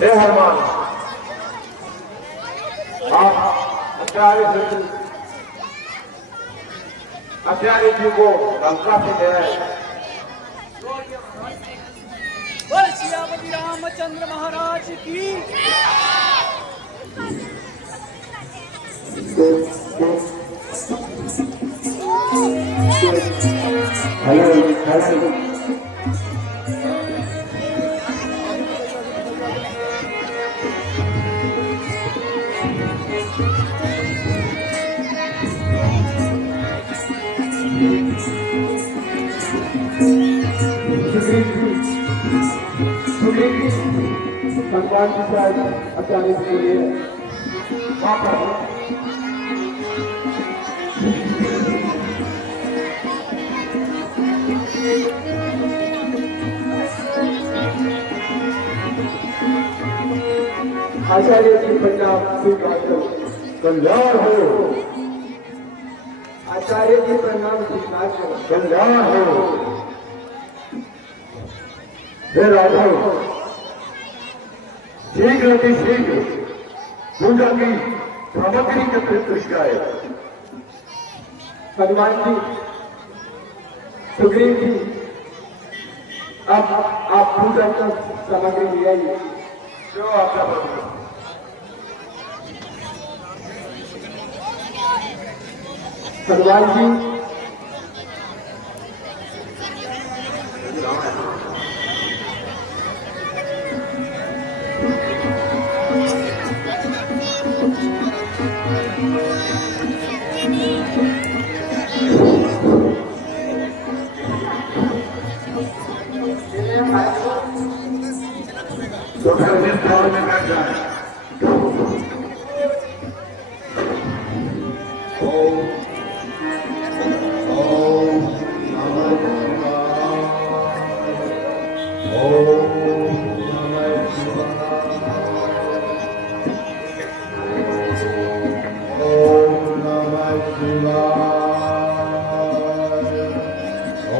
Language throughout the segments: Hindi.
हे हनुमान, आप अत्यारे जी को लंका से ले आए। श्रीमती रामचंद्र महाराज की। भगवान की शायद अचानक के लिए आचार्य जी पंजाब स्वीकार कल्याण हो। आचार्य जी प्रणाम स्वीकार कल्याण हो। हे राघव, शीघ्र अति शीघ्र पूजा की सामग्री के प्रत्युष्काय। हनुमान जी, सुग्रीव जी, अब आप पूजा की सामग्री ले आइए जो आपका प्रभु। हनुमान जी, तो घर में स्थान में बैठ जाए। ओम ओम नमः शिवाय। ओम नमः शिवाय। ओम नमः शिवाय।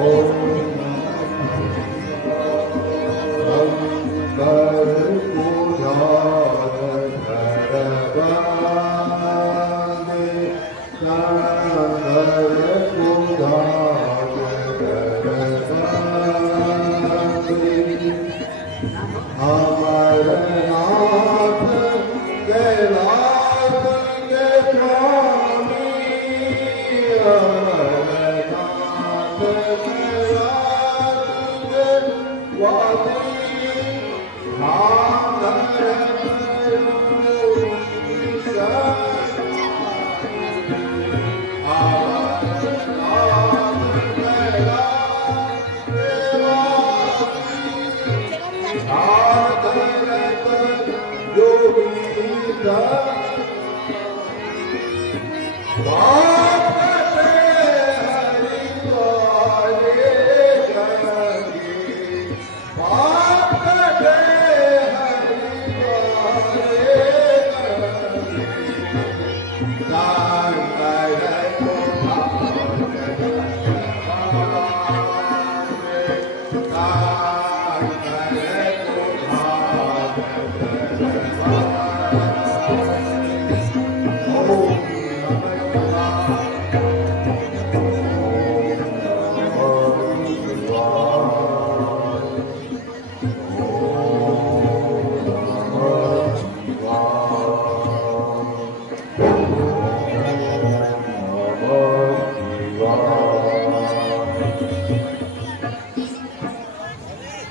ओम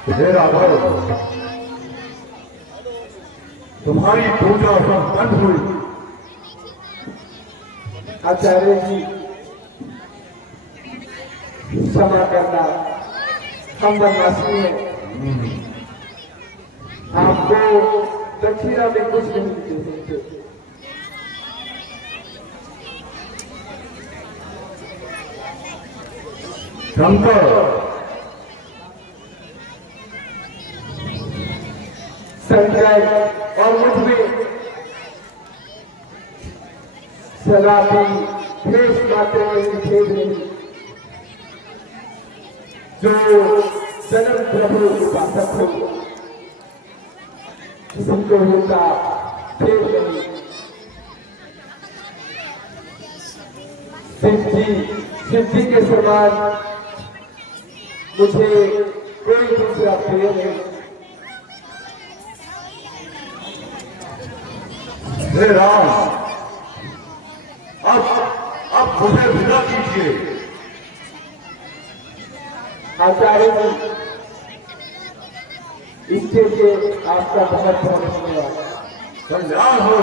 हे राघव, तुम्हारी पूजा संपन्न हुई। आचार्य जी, क्षमा करना, हम वनवासी हैं। आपको दक्षिणा में कुछ नहीं दे सकते। शंकर, संजय और मुझमें शराबी देश मात्र में खेद नहीं, जो जन्म प्रभु उपासक हो। किसी को होता फिर नहीं। सिद्धि के समान मुझे कोई दूसरा प्रिय नहीं। हे राम, अब मुझे विदा कीजिए। आचार्य जी, इसके लिए आपका बहुत बहुत धन्यवाद। कल्याण हो।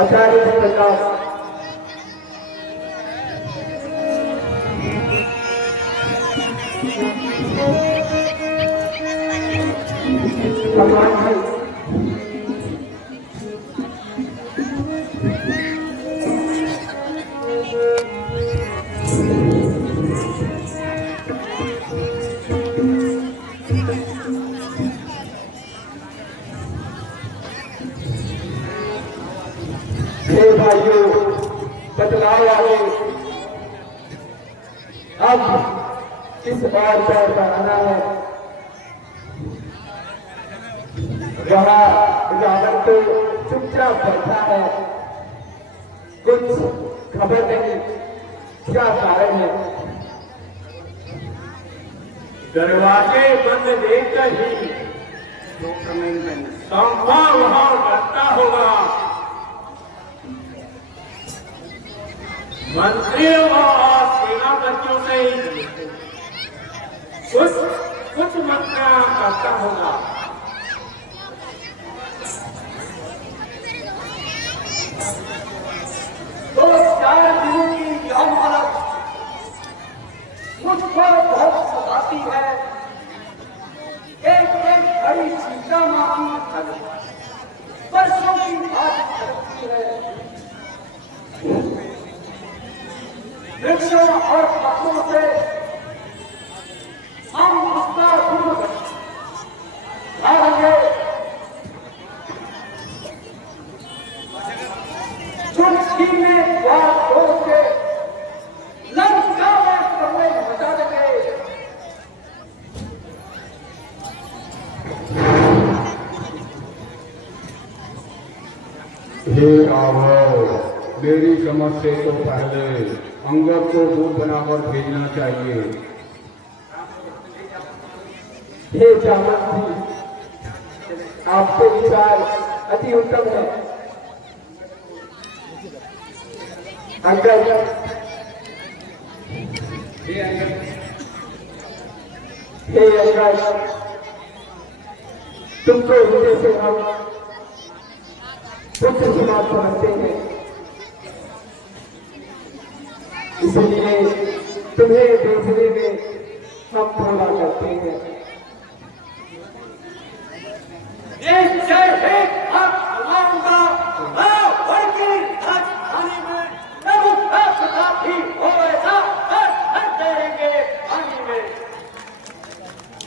आचार्य जी प्रकाश, भगवान भाई, हे भाइयों, बदलाव आगे। अब इस बार पैर बढ़ाना है। वहाँ रावण तो चुपचाप बैठा है, कुछ खबर नहीं क्या कारण है। दरवाजे बंद देखकर ही संभा वहां करता होगा। मंत्रियों और सेनापतियों से कुछ मंत्रणा करता होगा। तो 4 दिनों की यौन हलक मुझ पर बहुत सताती है। एक एक घड़ी चिंता मांगी वर्षों की बात करती है। वृक्षों और पत्तों से हम उसका दूर भागेंगे। चुटकी में द्वार खोल के लंका में कमरे मचा देंगे। हे रावण, मेरी समझ से तो पहले अंगद को दूध बनाकर भेजना चाहिए। हे जामवंत जी, आपके विचार अति उत्तम है। अंकल, हे अंकल, तुमको हृदय से हम पुत्र की बात समझते हैं, इसलिए तुम्हें भेजने में हम थोड़ा करते हैं। जय हे भगवान का उनकी राजधानी में प्रभु का प्रताप ही हो ऐसा हर देंगे पानी में।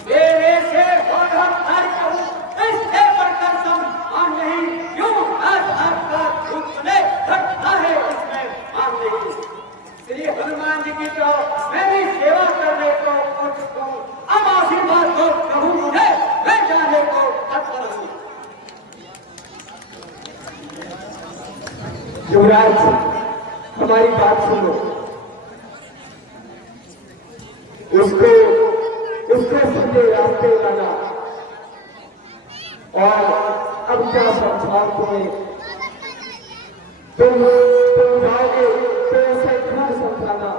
मेरे से होकर हर कहूँ इससे बढ़कर सम्मान नहीं। यूं हर का दुख ने घटता है इसमें मान नहीं। श्री हनुमान जी की तो मेरी सेवा करने को कुछ दूं। अब आशीर्वाद दो प्रभु मुझे, मैं जाने को तत्पर हूँ। युवराज, हमारी बात सुनो। उसको सीधे रास्ते लाना। और अब क्या समझाओ तुम्हें? तुम जाओगे तो उसे घर समझाना।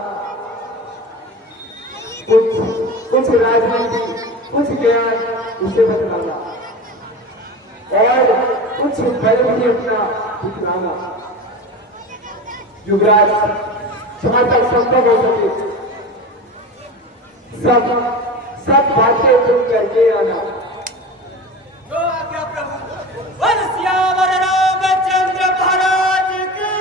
कुछ राजनीति, कुछ ज्ञान उसे बतलाना और कुछ बल भी अपना दिखलाना। युवराज, जहां तक संभव हो सके सब बातें तुम करके आना। जो आज्ञा प्रभु। वन सियावर रामचंद्र महाराज की।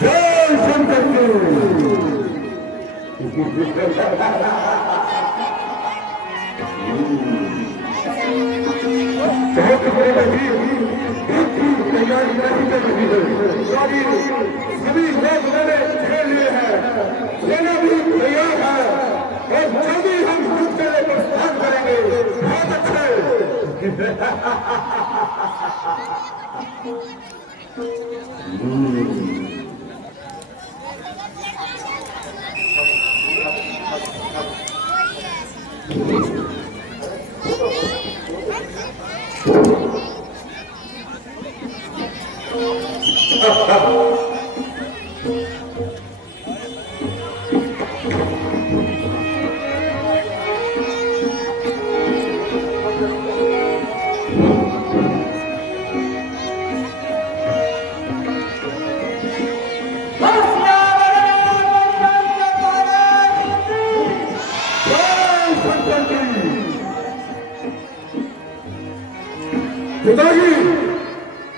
हे शंकर के बहुत बड़े तैयारी नहीं कर रही है। सभी लोग मैंने खेल लिए हैं, सेना भी तैयार है और जल्दी हम युद्ध के लिए प्रस्थान करेंगे। बहुत अच्छे पिताजी,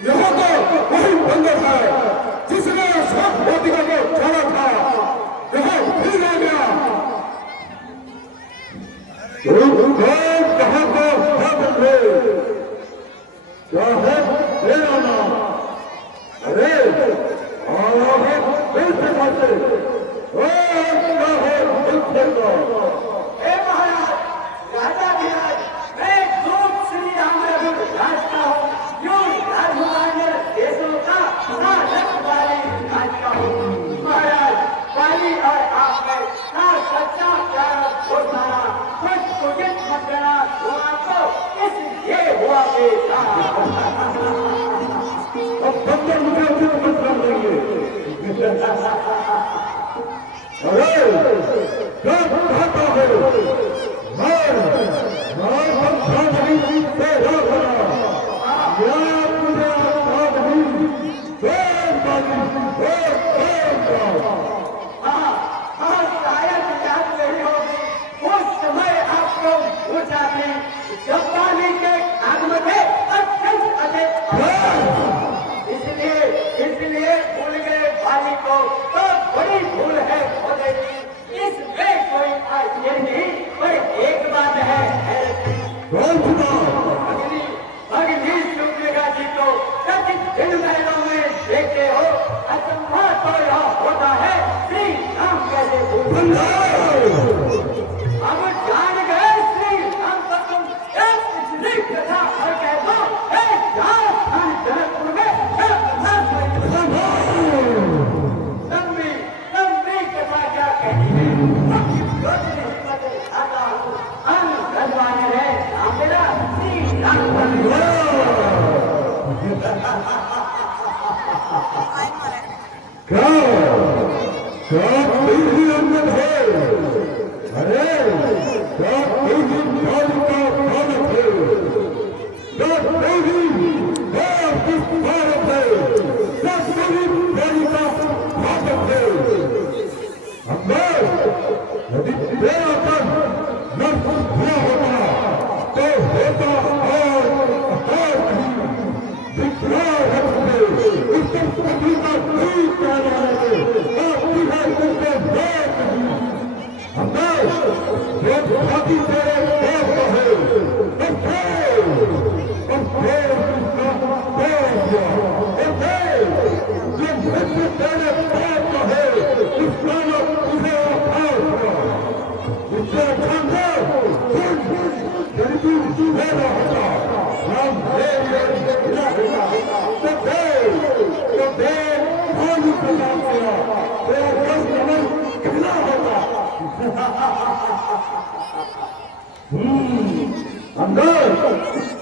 यहाँ तो वही बंदर है जिसने सब मोतिका को छोड़ा था। यहाँ फिर आ गया। कहाँ को भाग थे? क्या है मेरा नाम? अरे आया है दिल से खाते। क्या है दिल से का? हे महाराज, राजा महाराज, मैं दूत श्री राम रघु राज का हूँ। यूं राजकुमार देशों का साधक वाले राज का हूँ। महाराज, पाली और आप में ना सच्चा प्यार घोषणारा कुछ उचित मत देना हुआ तो इसलिए हुआ बेटा। अब बंदर मुझे उचित मत कर देंगे। अरे क्या कहता है? जब पानी के आगम थे अत्यंत अधिक, इसलिए भूल गए पानी को तो बड़ी भूल है खोने की। इसमें कोई आश्चर्य नहीं, पर एक बात है अग्नि शुक्लिका जी को प्रतिदिन महलों में देखते हो। अचंभा तो यह होता है श्री राम कैसे भूल अब जान गए श्री राम का तुम एक पिछली कथा और कह दो जनकपुर में लंबी कथा क्या कहती है? है नाम मेरा श्री राम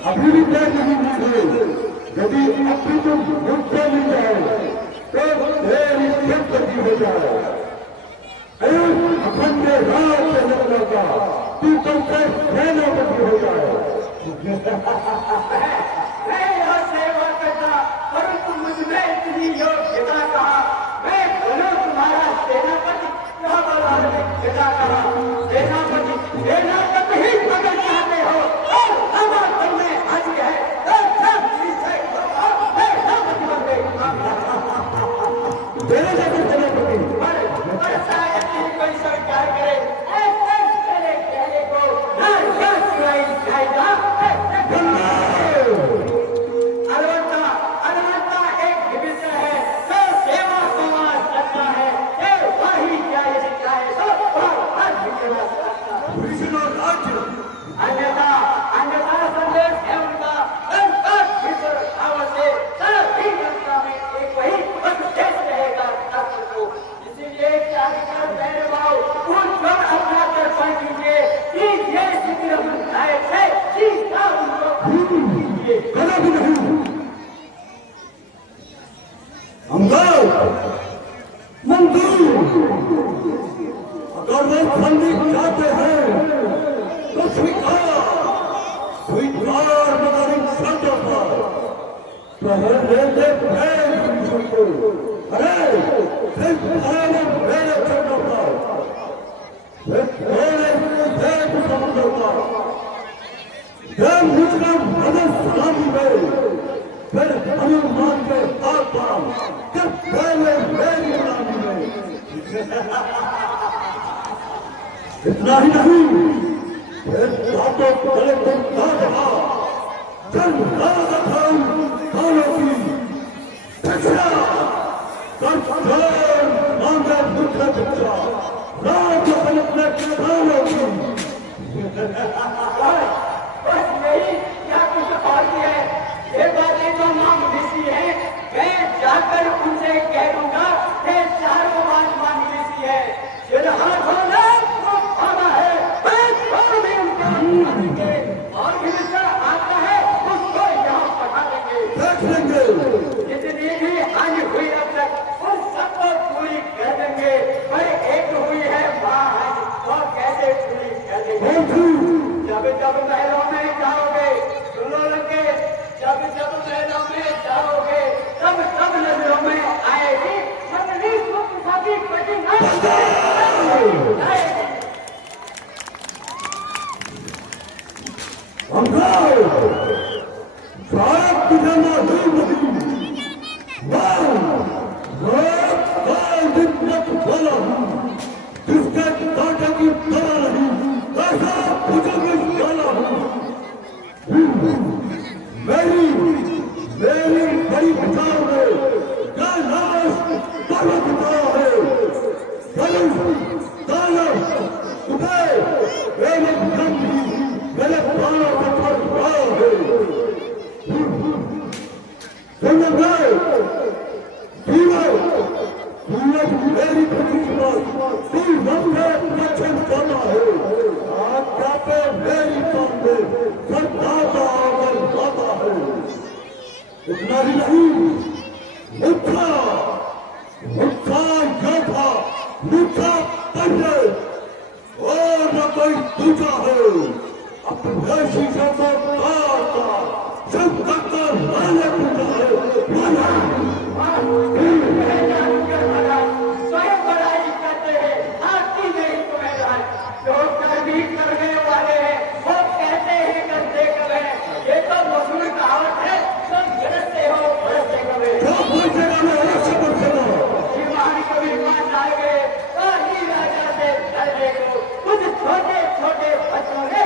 अभी भी क्या नहीं है। यदि अभी तुम मुझसे मिल जाए तो मेरी गति हो जाए। अखंड राज से लगना का तू तुमसे सेनापति हो जाए। मैं यह सेवा करता, परंतु मुझमें इतनी योग्यता कहा। मैं बोलो तुम्हारा सेनापति, यह योग्यता कहा। सेनापति ही बदल चाहते हो और हमारे में हज है तेरे जैसे सेनापति मंजूर। अगर वे फंदी चाहते हैं तो स्वीकार मगर इन शर्तों पर पहले से अरे सिर्फ मेरे चरणों पर मेरे समुद्र पर मुस्लिम मदद सलामी में फिर हनुमान के हाथ पर जब पहले मेरी गुलामी में इतना ही नहीं फिर बातों गले तुम ना रहा जब राजा खानों की भिक्षा मांगे मुझे भिक्षा राज अपने खानों की बस यही क्या कुछ और भी है। ये बातें तो मामूली सी है। मैं जाकर उनसे कह दूंगा कि चारों बात मामूली सी है। फिलहाल होना वो आना है, और भी उनका देंगे और हिंसा आता है उसको यहाँ पढ़ा देंगे। देख लेंगे जितनी भी हानि हुई अब तक उन सबको पूरी कर देंगे। पर एक हुई है महान, वो कैसे पूरी कर देंगे। जब महलों में जाओगे सुनो लगे, जब महलों में जाओगे तब नजरों में आएगी मंगली सुख की कठिनाई आएगी। तुझे मालूम नहीं जिसके कांटे की तरह नहीं ऐसा तुझे मैं जाना हूँ। मेरी बड़ी बचाव है क्या लाश पर्वत बचाव है तुम्हें मेरे जन्म मेरे प्राणों से फर्क रहा है। सुन गए सूरज मेरी पृथ्वी पर तू सबसे दक्षिण जाना है। आज्ञा पे मेरी सामने सरकार का आगर आता है। इतना ही नहीं मुद्दा योद्धा मुद्दा पहले और न कोई दूसरा है। अपने शीशे को काटता सब करता लाने पूजा है। स्वयं बड़ाई करते हैं आपकी नहीं तुम्हें जो कर्मी करने वाले हैं वो कहते हैं करते कवे। ये तो मशहूर कहावत है तुम गिरते हो बरसते कवे। श्रीमान कभी मान आए ही राजा से डरने को कुछ छोटे छोटे बच्चों ने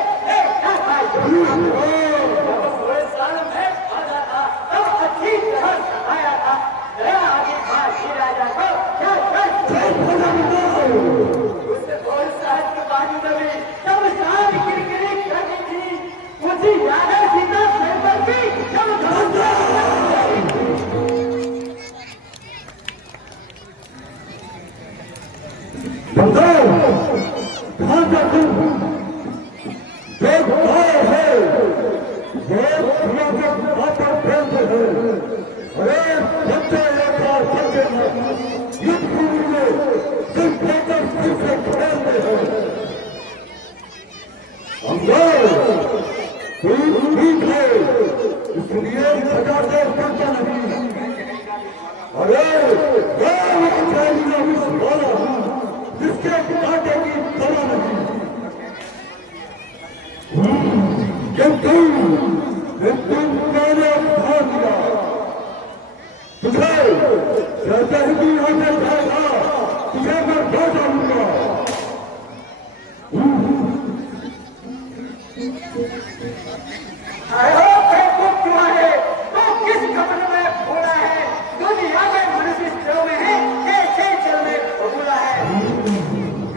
थोड़े साल में आता था तब अच्छी तरह सताया था। आगे भाषी राजा को उससे बहुत साल के बाद नबी जब सारी किरकिरी करनी थी मुझे ज्यादा सीधा सर की जब इसलिए सजा से करता नहीं। अरे जिसके कांटे की तरह नहीं क्योंकि मैंने उठा दिया तुझे जैसे ही तू यहाँ से जाएगा तुझे मैं बहुत आऊंगा। किस कपड़े में भूला है दुनिया में मनुष्य जो में है कैसे चलने भूला है।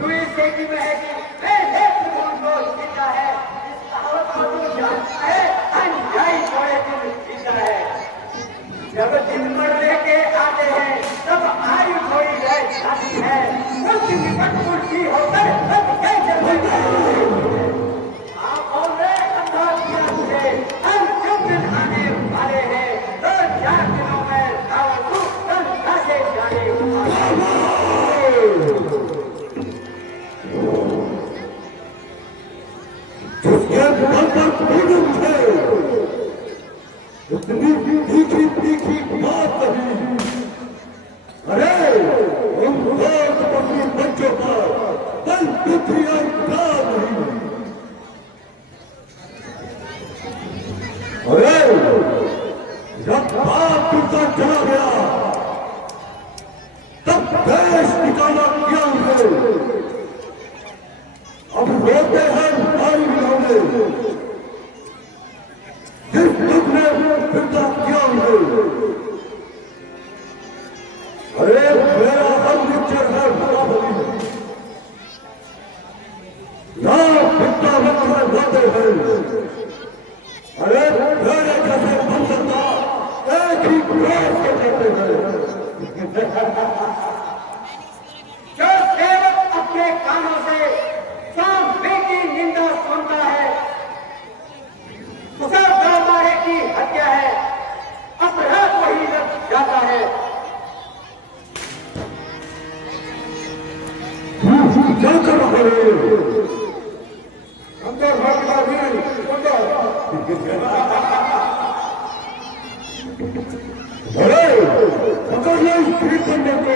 दुई से की में है कि पहले को जीता है इस कहावत को तू जानता है अन्याय छोड़े दिन जीता है। जब दिन पर लेके आते हैं तब आयु थोड़ी उन पति बच्चों पर कल पृथ्वी नहीं। अरे जब बाप पिता चला गया तब देश निकाला किया उन्हें। अब रोते हैं भाई बहनों जिस दुख ने पिता किया उन्हें। अरे मेरा हर निश्चय है बराबरी यहाँ पिता बच्चे जाते हैं। अरे मेरे जैसे बंदा एक ही प्यार से जाते हैं। जो सेवक अपने कानों से सांबे की निंदा सुनता है उसे गौमारे की हत्या है, अपराध वही लग जाता है। क्या कर रहे हो? अंदर भाग अंदर अरे पकड़ लो इस पीड़ित बंदे को,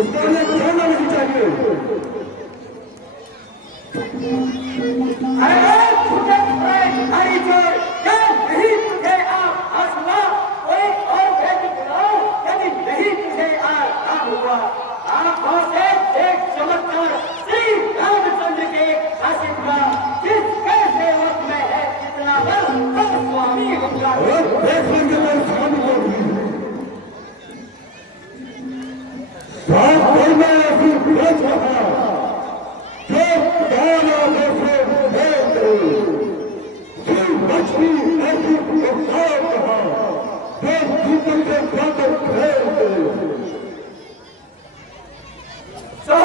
इसका जाना नहीं चाहिए। अरे झूठे भाई चोर, क्या नहीं तुझे आप हंसना कोई और भेद बुलाओ, यदि नहीं तुझे काम हुआ। आंखों से एक चमत्कार श्री रामचंद्र के शासित का जिसके सेवक में है कितना बल तो स्वामी होगा। देख लेंगे मैं स्वामी को भी साफ बोलना ऐसी भेज रहा जो दाना जैसे भेज करे जो मछली ऐसी उखाड़ रहा जो जीवन से जाकर भेज करे। तो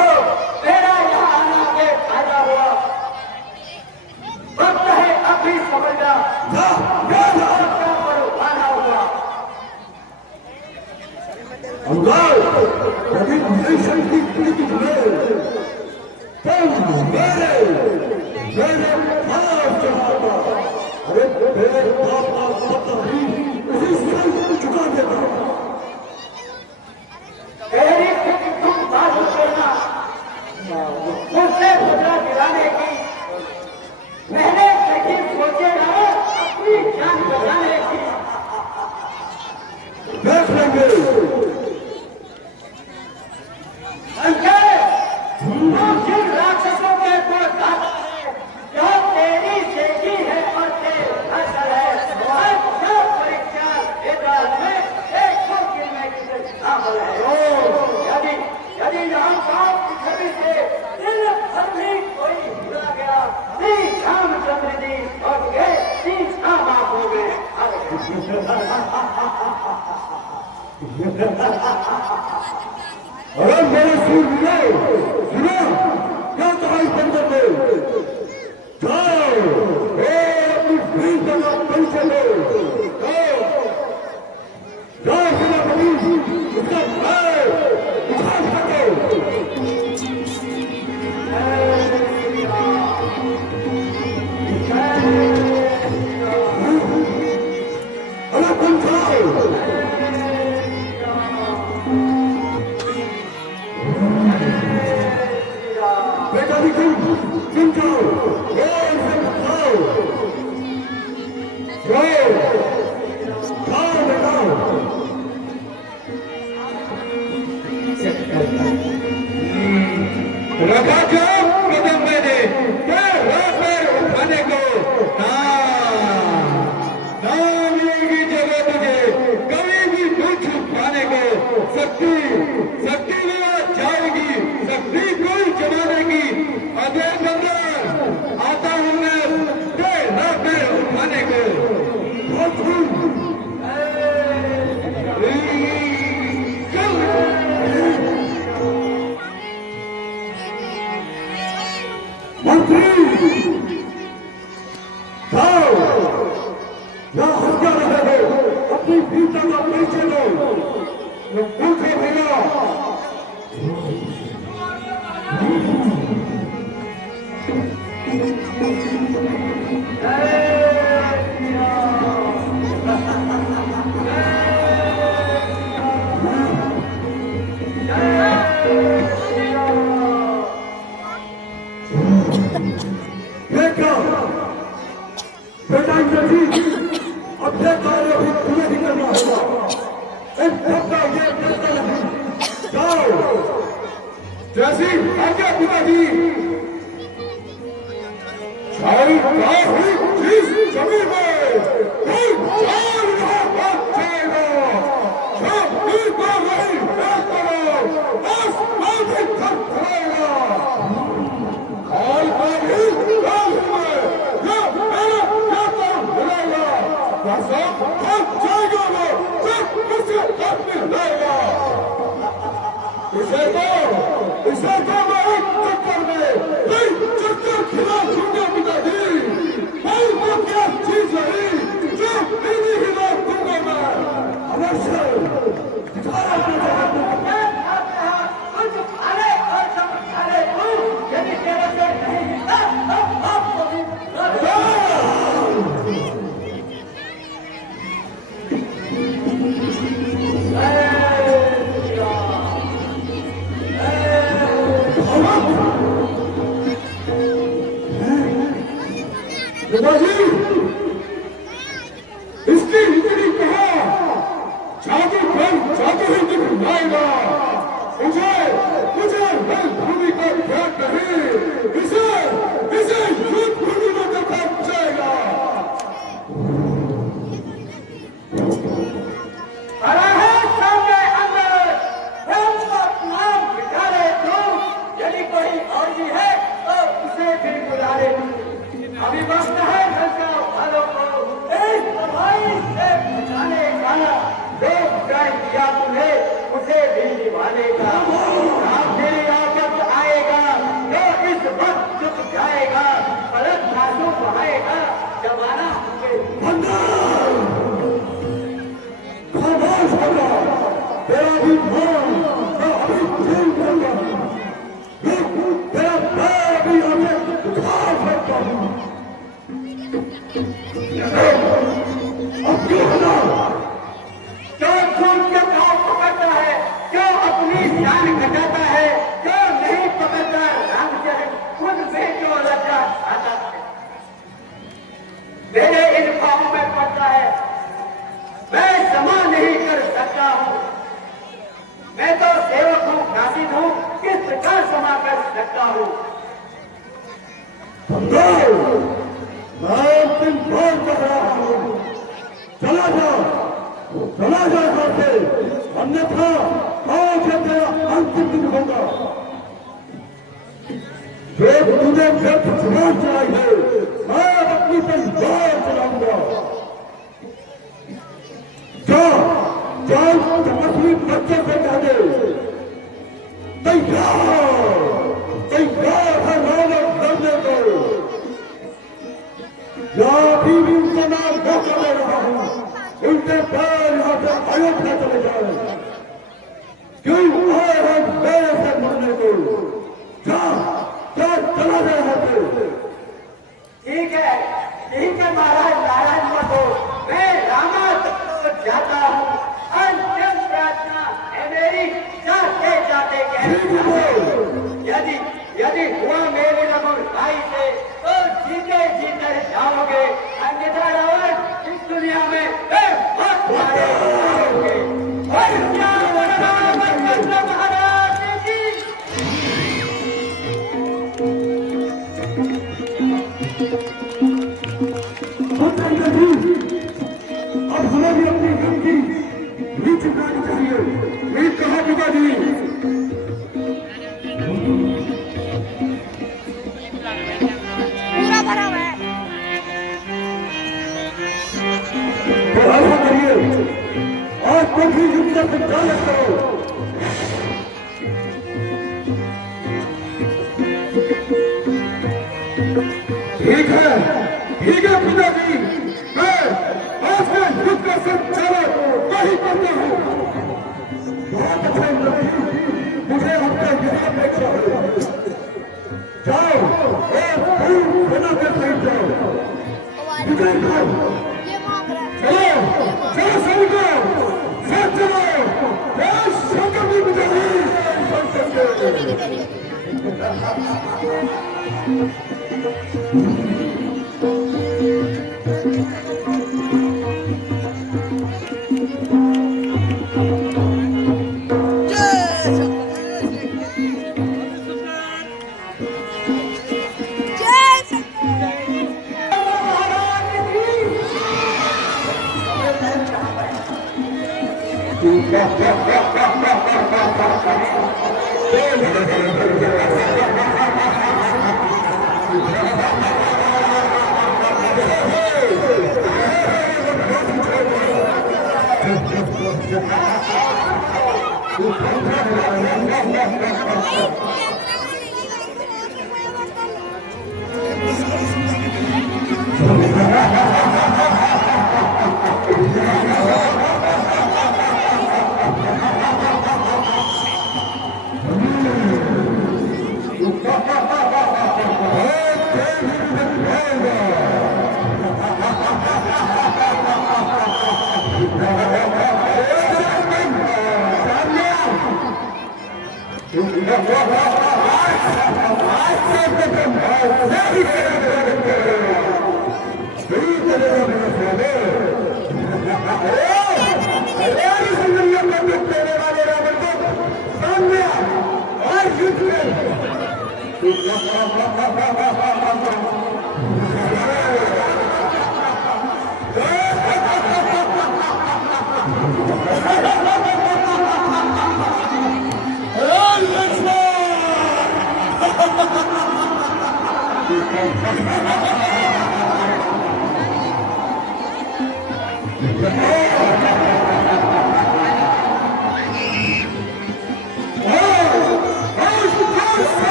मेरा यहाँ आना के फायदा हुआ, वक्त है अभी समझना पर आना होगा। यदि नेशन की पीठ में तो मेरे हाथ चढ़ाता। अरे मेरे बाप का पता भी उसी से चुका देगा। मेरी फिक्र तुम बात करना, मुझसे मुद्रा दिलाने की मैंने कहीं सोचे ना अपनी जान बचाने की। देख लेंगे जिन राक्षसों के को दाता है जो तेरी सेठी है और तेरे फसल है, वह जो परीक्षा देता है देखो कि मैं किसे शामिल है। यदि यहाँ गाँव की छवि से दिल भर भी कोई भुला गया, श्री रामचंद्र जी और गए श्री श्याम आप हो गए। अरे मेरे सुनो क्या कहा इस बंदर ने? जाओ अपनी फ्री जगह पैसे लो, जाओ सेनापति उसका पैर उठा सको। अरे तुम जाओ बेटा भी तुम जाओ जाओ बेटा। रखा जाओ कदम मैंने उठाने को ना मिलेगी जगह तुझे कभी भी कुछ पाने को। शक्ति में जाएगी, शक्ति कोई जमाने की। अजय बंदर आता हूँ मैं उठाने को। मंत्री जाओ या हत्या रहे हो, अपनी पीता का परिचय दो। पूछो भैया जैसी आज्ञा पिताजी। शाही का हुई जिस जमीन में कोई चाल यहाँ बात जाएगा, जब भी तो वही बात करो, आसमान भी थरथराएगा। काल का भी काल में ये मेरा कहता मिलेगा, कसम खा जाएगा वो जब उसे हाथ में लाएगा। इसे तो मैं एक चक्कर में कई चक्कर खिला दूंगा पिताजी। कोई तो क्या चीज नहीं जो नहीं हिला दूंगा मैं। अवश्य दिखाया कुछ खाने और समझाने को यदि तेरे से नहीं मिलता तो आपको भी पिताजी, इसकी इतनी कहा जादू ही दिखाएगा। मुझे भूमि का ध्यान नहीं, इसे युद्ध भूमि में देखा जाएगा। खड़ा है सामने अंदर, उसका नाम बिठारे तू। यदि कोई और भी है तो उसे भी बुलाए। अभी वक्त है सबका वालों को इस तबाही से बचाने का। जो बुराई किया तुम्हें उसे भी निभाने का। आखिरी आफत आएगा जो इस वक्त चुप जाएगा, गलत आंसू बहाएगा जमाना होगे। खामोश हो जा, तेरा भी मान मैं अभी झेल लूंगा। तेरा पैर भी हमें उठा सकता हूँ। अब क्यों होना? क्यों झूठ के पाँव पकड़ता है, क्यों अपनी जान घटाता है, क्यों नहीं पकड़ता रामचरण खुद से क्यों लज्जा आता है। मेरे इन पाँव में पड़ता है, मैं क्षमा नहीं कर सकता हूँ। मैं तो सेवक हूँ, नासिद हूँ, किस प्रकार क्षमा कर सकता हूँ। मैं तुम बार कह रहा हूँ, चला जा घर से, अन्यथा आज तेरा अंतिम दिन होगा। जो तूने व्यर्थ जुबान चलाई है, मैं अपनी तलवार चलाऊंगा। जान तपस्वी बच्चे से कह दे, तैयार है रावण लड़ने को। या भी उनका नाम धोखा ले रहा हूं, उनके पैर यहाँ से अयोध्या चले जाए। क्यों आए हैं मेरे से मरने को? क्या चला जाए यहाँ से? ठीक है महाराज, नाराज मत हो। मैं रामा तक जाता हूँ। अंतिम प्रार्थना है मेरी, जाते जाते यदि हुआ मेरे रघुर भाई से तो जीते जीते जाओगे, अन्यथा रावण इस दुनिया में बहुत मारे जाओगे। महाराज की अब हमें भी अपनी गलती नहीं चुकानी चाहिए। नहीं कहा पिताजी। पूरा भरा हुआ है। तो ऐसा करिए, आज को भी युद्ध का संचालन करो। ठीक है पिताजी, मैं आज के युद्ध का संचालन वही करता हूँ। बहुत अच्छा मुझे आपका यही अपेक्षा है। जाओ, एक सेना के सहित जाओ, विजय करो। ये मांग रहा है। चलो सैनिकों, साथ चलो। जय शंकर जी विजयी। जय शंकर। Whoa!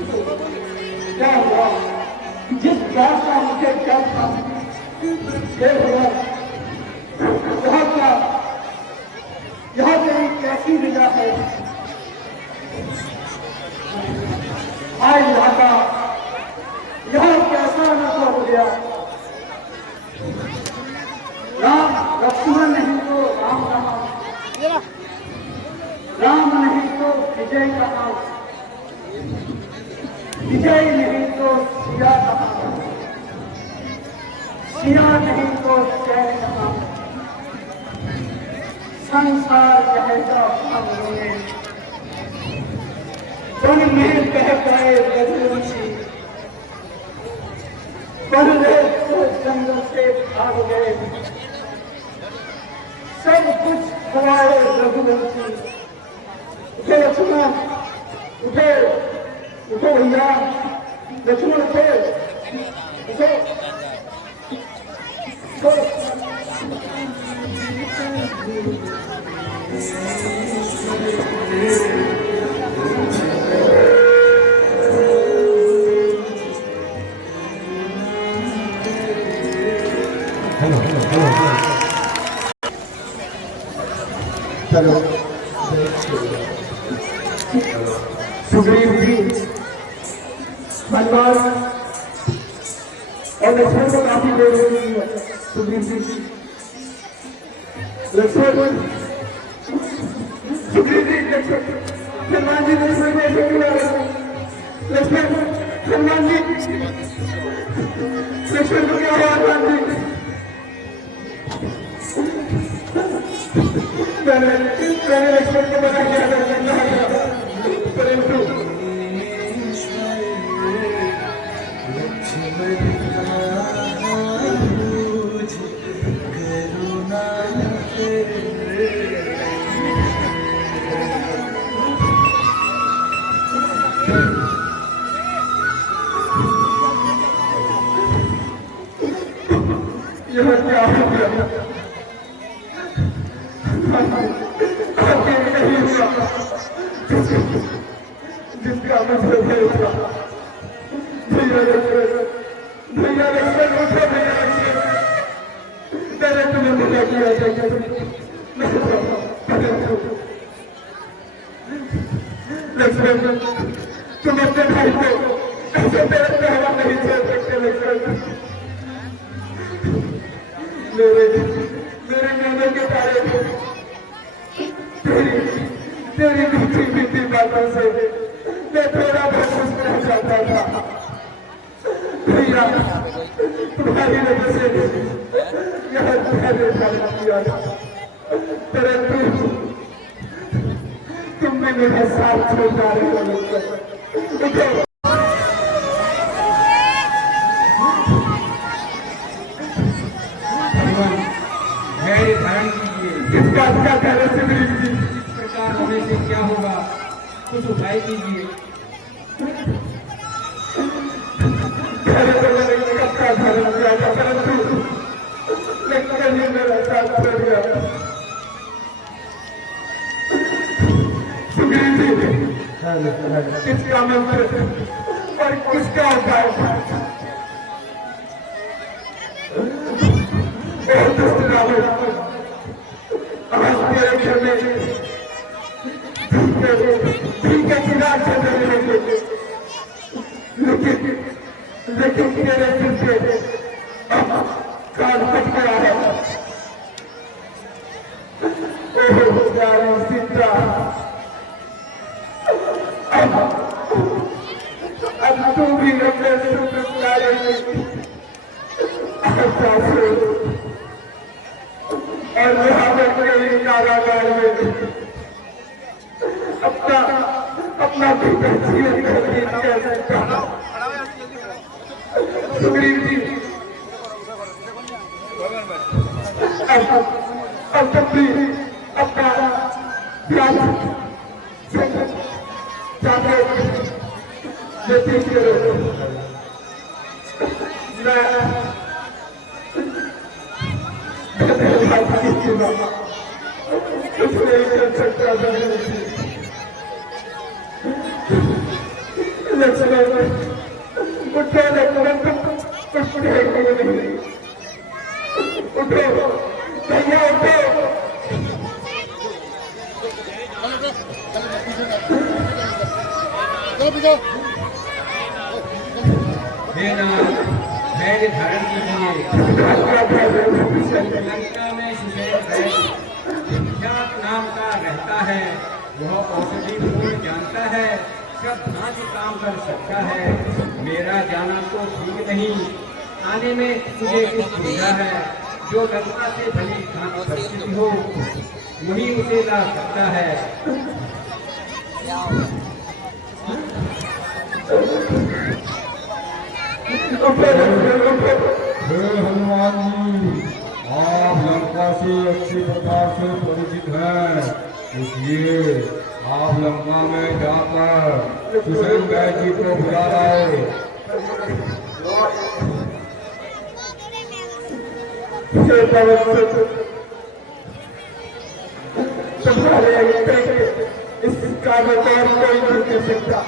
क्या हुआ? जिस प्यार का मुझे क्या था ये हुआ। यहाँ क्या, यहाँ तेरी कैसी निगाह है? हाय यहाँ का, यहाँ कैसा न हो गया। राम लक्ष्मण नहीं तो राम कहाँ, राम नहीं तो विजय कहाँ, विजय नहीं तो सिया कहाँ। सिया नहीं तो चैन कहाँ, संसार कहता हमने तुम में कह पाए बदलूंगी, पहले तो जंगल से भाग गए, सब कुछ हमारे रघुवंशी। उठो लक्ष्मण, उठो उठो भैया, लक्ष्मण उठो उठो उठो। चलो सुग्रीव जी हनुमान और लक्ष्मण को काफी देर हो गई है। सुग्रीव जी लक्ष्मण सुग्रीव जी लक्ष्मण हनुमान जी लक्ष्मण को ऐसे क्यों आ रहे हैं? लक्ष्मण हनुमान जी लक्ष्मण को क्या हुआ? हनुमान जी मैंने लक्ष्मण को बना किया परंतु यह क्या हो गया? जिसका मतलब है भैया लक्ष्मण उठो, भैया लक्ष्मण मैंने तुम्हें मना किया लक्ष्मण, तुम अपने भाई को ऐसे मेरे पहला नहीं छोड़ सकते लक्ष्मण। मेरे कहने के तारे तेरी मीठी मीठी बातों से मैं थोड़ा बहुत खुश रह जाता था भैया। तुम्हारी वजह से यह पहले किया था, परंतु तुम भी मेरे साथ छोड़ रहे हो। किस बात का कह रहे सुग्रीव जी? इस प्रकार होने से क्या होगा, कुछ उपाय कीजिए। पहले तो मैंने सबका धारण किया था, परंतु लक्ष्मण ही मेरा साथ छोड़ गया। सुग्रीव जी किसका मंत्र और किसका उपाय था? बहुत दुष्ट रावण आज मेरे घर में ठीक है चिराग चलने लगे, लेकिन तेरे सिर से कान कट गया है। ओह प्यारी सीता, अब तू भी अपने सुख प्यारे और यहाँ पर कारागार में अपना जीवन कर सकता। सुग्रीव जी अब तब भी अपना ध्यान लेते रहो। धैर्य धारण कीजिए। लंका में सुषेण विख्यात नाम का रहता है, वह औषधि गुण जानता है, सब भांति काम कर सकता है। मेरा जाना तो ठीक नहीं, आने में तुझे कुछ भेजा है, जो लंका से भली भांति हो वही उसे ला सकता है। हे हनुमान जी, आप लंका से अच्छी प्रकार से परिचित हैं, इसलिए आप लंका में जाकर किशनभाई जी को बुला लाए। इस कार्य को कोई नहीं कर सकता।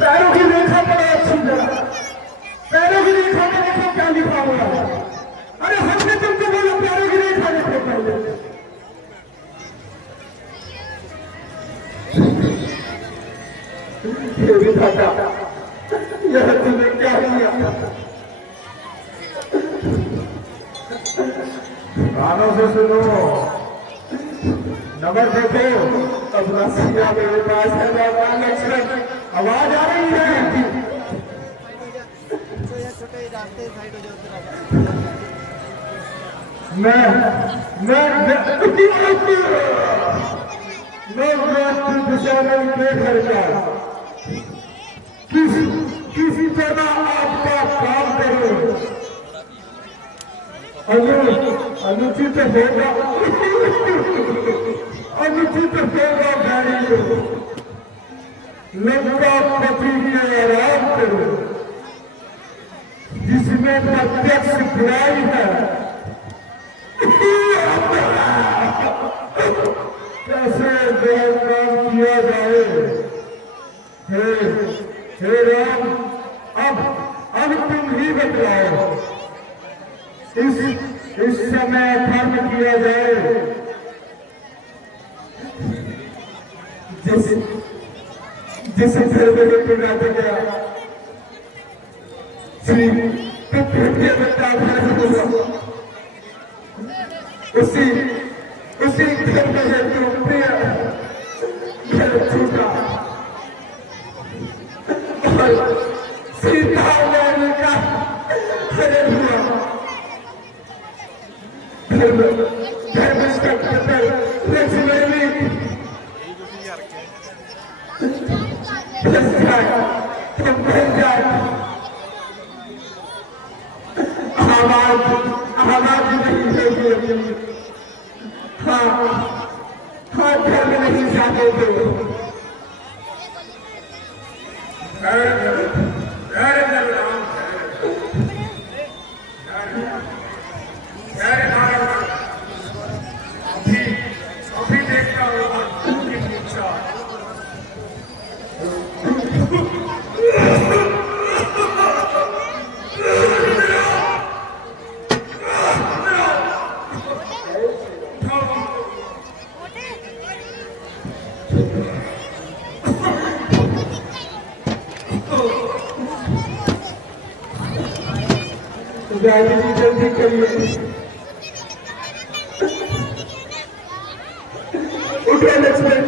पैरों की रेखा बड़ा अच्छी जगह, पैरों की रेखा में देखो क्या लिखा हुआ है। अरे हमने तुमको बोला पैरों की रेखा देखो पहले। ये विधाता, यह तुमने क्या किया? कानों से सुनो, नंबर देखो, अपना सिया मेरे पास है, भगवान लक्ष्मण। आवाज आ रही है? मैं दिशा में देख कर किसी तरह आपका काम करो। अनुचित होगा, अनुचित होगा गाड़ी लंका पति के आराम करो, जिसमें प्रत्यक्ष बुराई है। कैसे काम किया जाए? हे राम, अब तुम ही बतलाओ, इस समय कर्म किया जाए। जिसे घर में पिता गया श्री उसी घर में घर छूटा और सीता का हरण हुआ। धर्म का लक्ष्मण आवाज आवाज नहीं देगी। हाँ हाँ धर्म नहीं जाने दो। अभी देखता हूँ उनकी इच्छा। जल्दी करिए, उठे लक्ष्मण।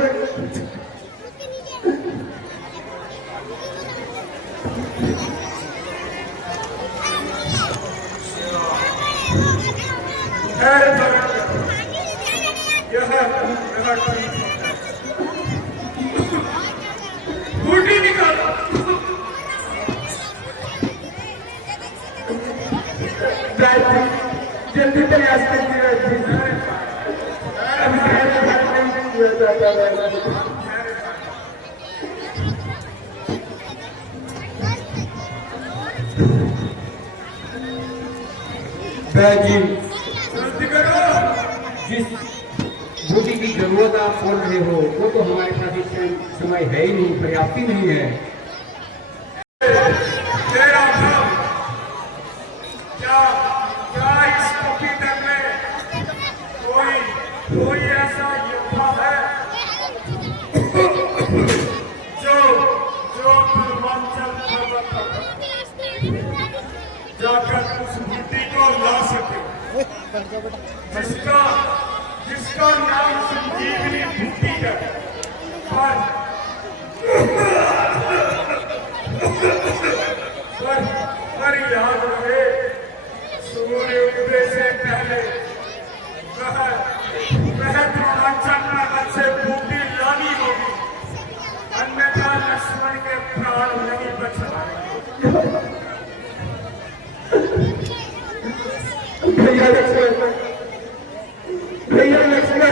बूटी निकालो। जल्दी प्रयास करिए। अभी नहीं किया जाता। जी जल्दी करो। जिस बूटी की जरूरत आप बोल रहे हो वो तो हमारे पास इस समय है ही नहीं, पर्याप्ति नहीं है। तेरा नाम क्या क्या इस कंप्यूटर में कोई ऐसा योद्धा है जो जो पूर्वांचल पर्वत पर जाकर उस बूटी को ला सके, जिसका नाम संजीवनी बूटी है। पर याद रहे, सूर्य उदय से पहले वह द्रोणाचार्य नगर से बूटी लानी होगी, अन्यथा लक्ष्मण के प्राण नहीं बच पाएंगे। भैया लक्ष्मण, भैया लक्ष्मण,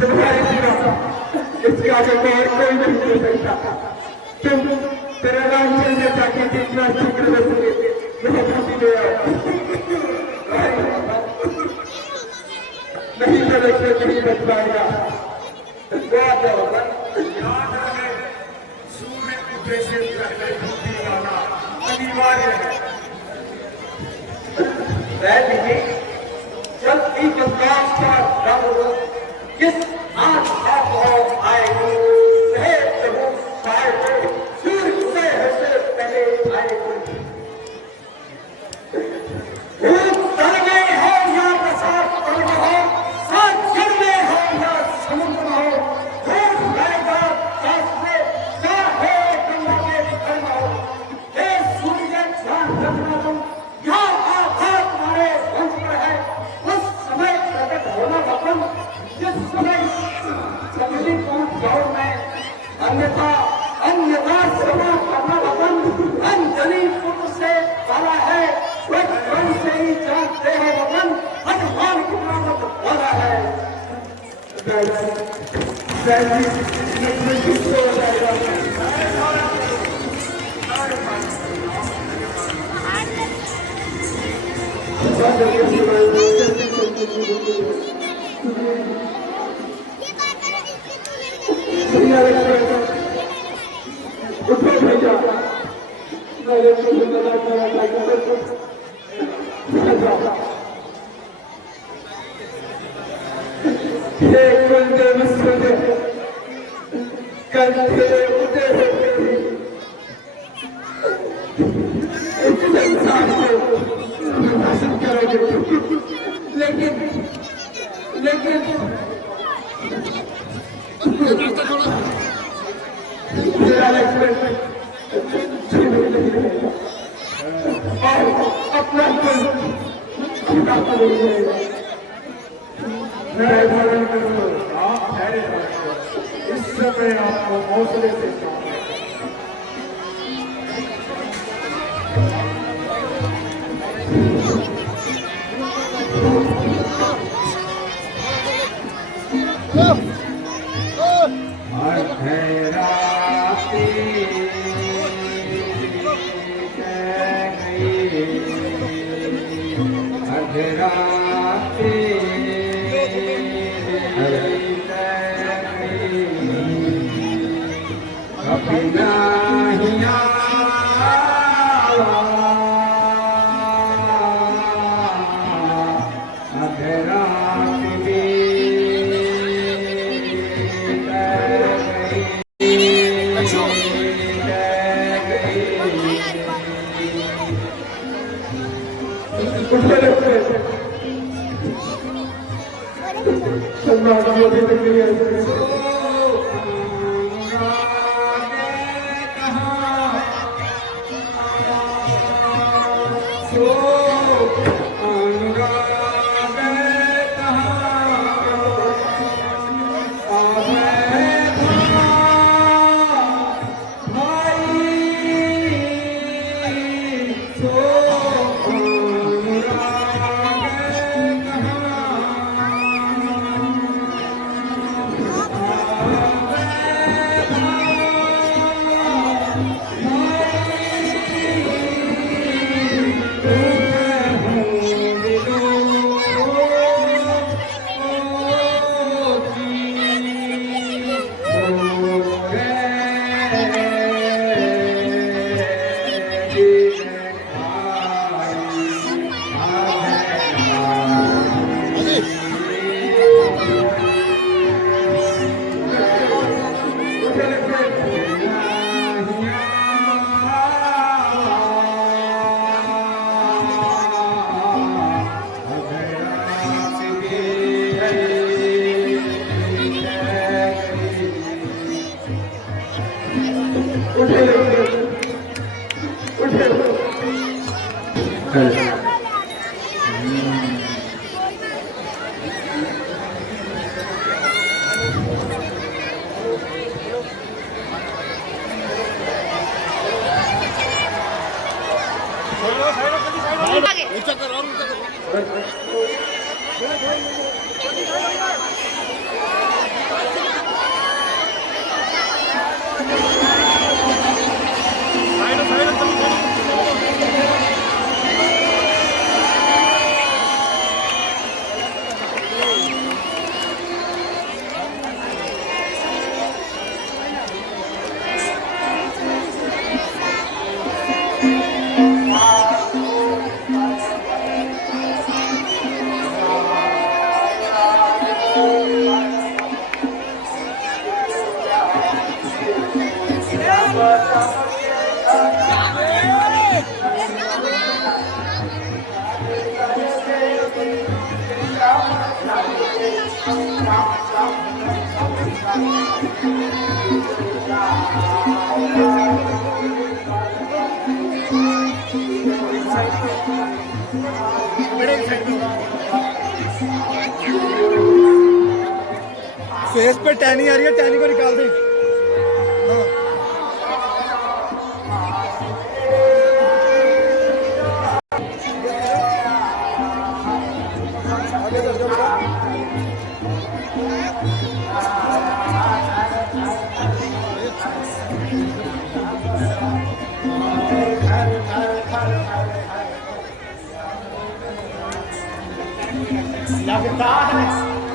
तुम्हारे सिवा इसके आगे और कोई नहीं दे सकता। तुम तेरा नाम चलने जाके जितना शीघ्र हो सके वह बूटी ले आओ। नहीं तो लक्ष्मण नहीं बच पाएगा। याद रहे, सूर्य उदय से पहले बूटी लाना अनिवार्य है। जब की प्रकाश का रंग किस हाथ हाथ आएगी, सूर्य उदय से पहले आएगी। अन्यथा सेवा करना वतन अंजलि पुत्र से वाला है, बचपन से ही जानते हैं वतन भगवान की नामत वाला है। उठो भैया, हे कुलदेव सूर्य, कल तेरे उदय होते इस संसार को भाषण करोगे, लेकिन तेरा लक्ष्मण अपना इस समय आपको हौसले से फेस पे टैनी आ रही है, टैनी को निकाल दे।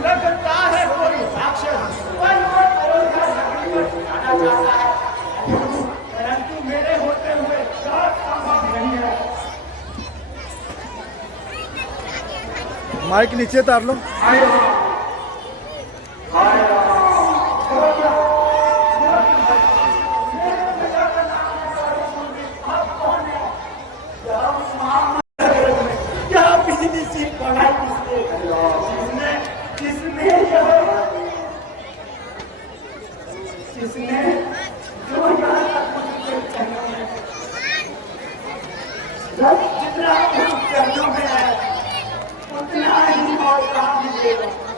लगता है कोई राक्षस जाना चाहता है, परंतु मेरे होते हुए संभव नहीं है। माइक नीचे उतार लो। जितना करने में है उतना ही मौका मिलेगा।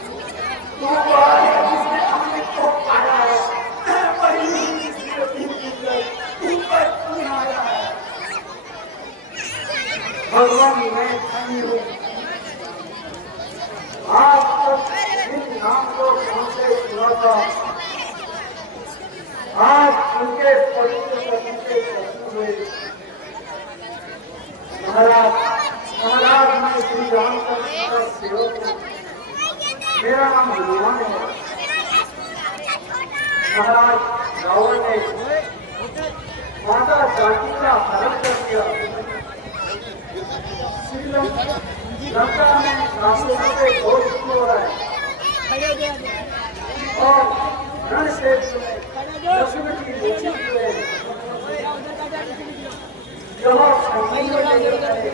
जहाँ समंदर के किनारे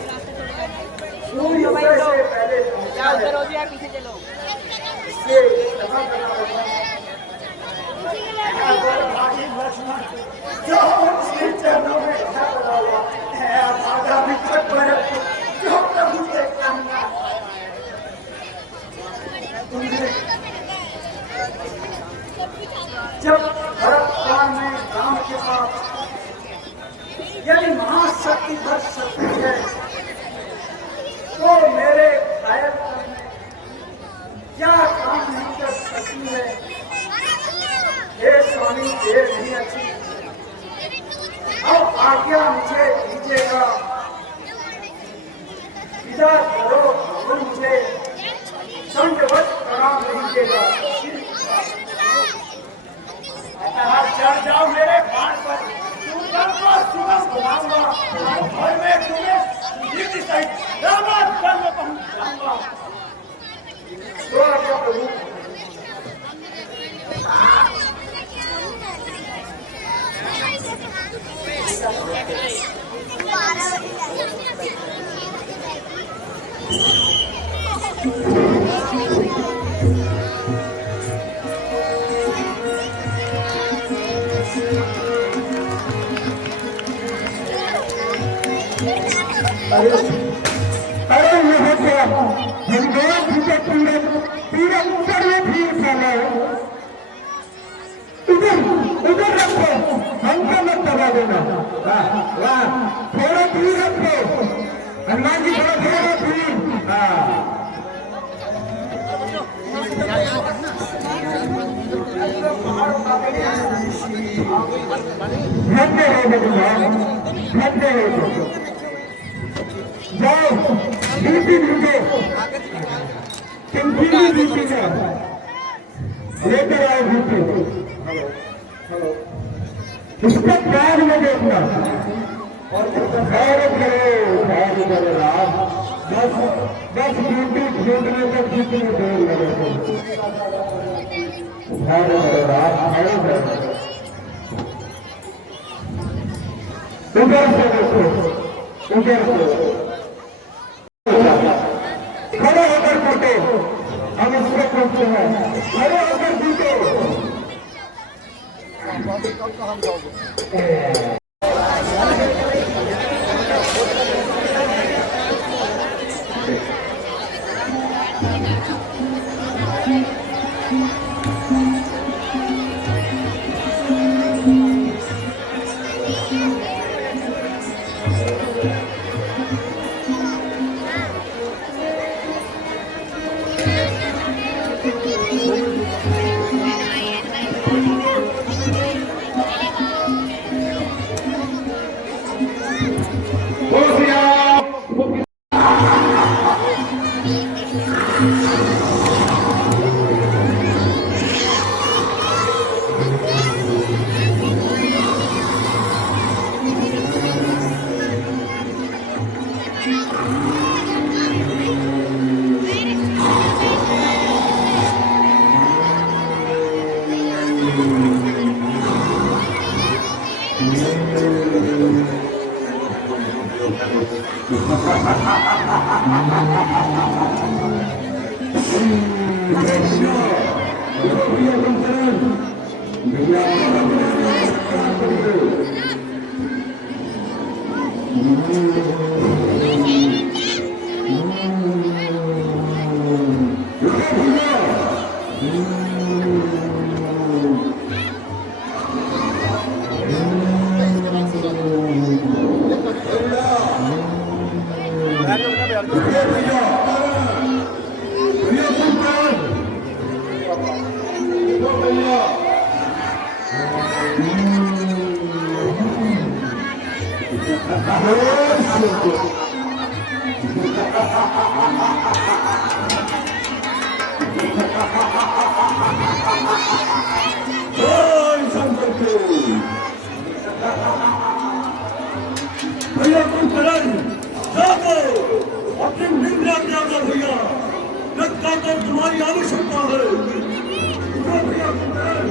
सूर्योदय से पहले पहुंचा है, पीछे चलो। इससे क्षमा करना होगा। जो उसके चरणों में खड़ा बना हुआ है, आधा भी तक पर जो प्रभु के सामने जब भरतकाल में राम के पास यदि महाशक्ति भर शक्ति है, तो मेरे घायल करने क्या काम नहीं कर सकती है। हे स्वामी, देर नहीं अच्छी, अब आज्ञा मुझे दीजिएगा, विदा करो और मुझे दंडवत प्रणाम कीजिएगा। चढ़ जाओ मेरे बाण पर, सुगम बुलाऊंगा और मैं तुम्हें निधि सहित रामास्थल में पहुंच जाऊंगा। प्रभु अरे यहाँ क्या हिंदुआ पूरे पूरे पूरे ऊपर में भीड़ फैला है। उधर रखो, हमको मत दबा देना। वाह, थोड़ा दूर रखो हनुमान जी, थोड़ा दूर। घंटे जाओ, ड्यूटी ढूंढो, कंटिन्यू ड्यूटी का लेकर आओ ड्यूटी। इसका प्यार में देखना और करो राम, बस ड्यूटी ढूंढने तक ड्यूटी में देर लगे। उधर से देखो, उधर से खड़े होकर फूटे, हम इसको पूछते हैं, खड़े होकर फूटे। भैया तुम करण जाओ, अपनी निंदा त्याग भैया, लगता तो तुम्हारी आवश्यकता है। भैया तुम करण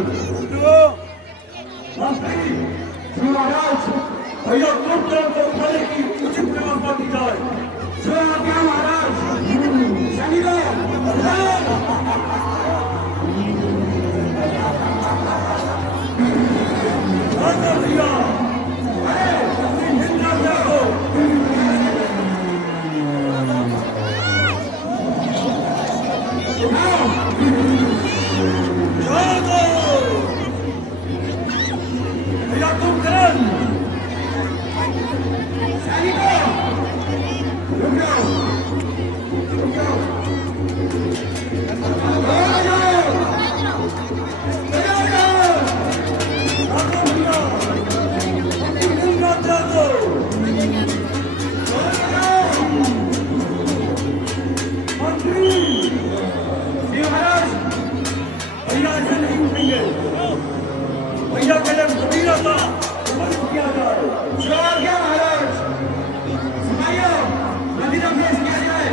महाराज भैया तुरंत को उठाने की उचित व्यवस्था की जाए। जो आज्ञा महाराज। सैनिकों, भैया अरे निंदा करो। भैया तुम करण भैया के लिए मदीरा था किया जाए। जो आज्ञा महाराज। सिपाहियों, मदीरा पेश किया जाए।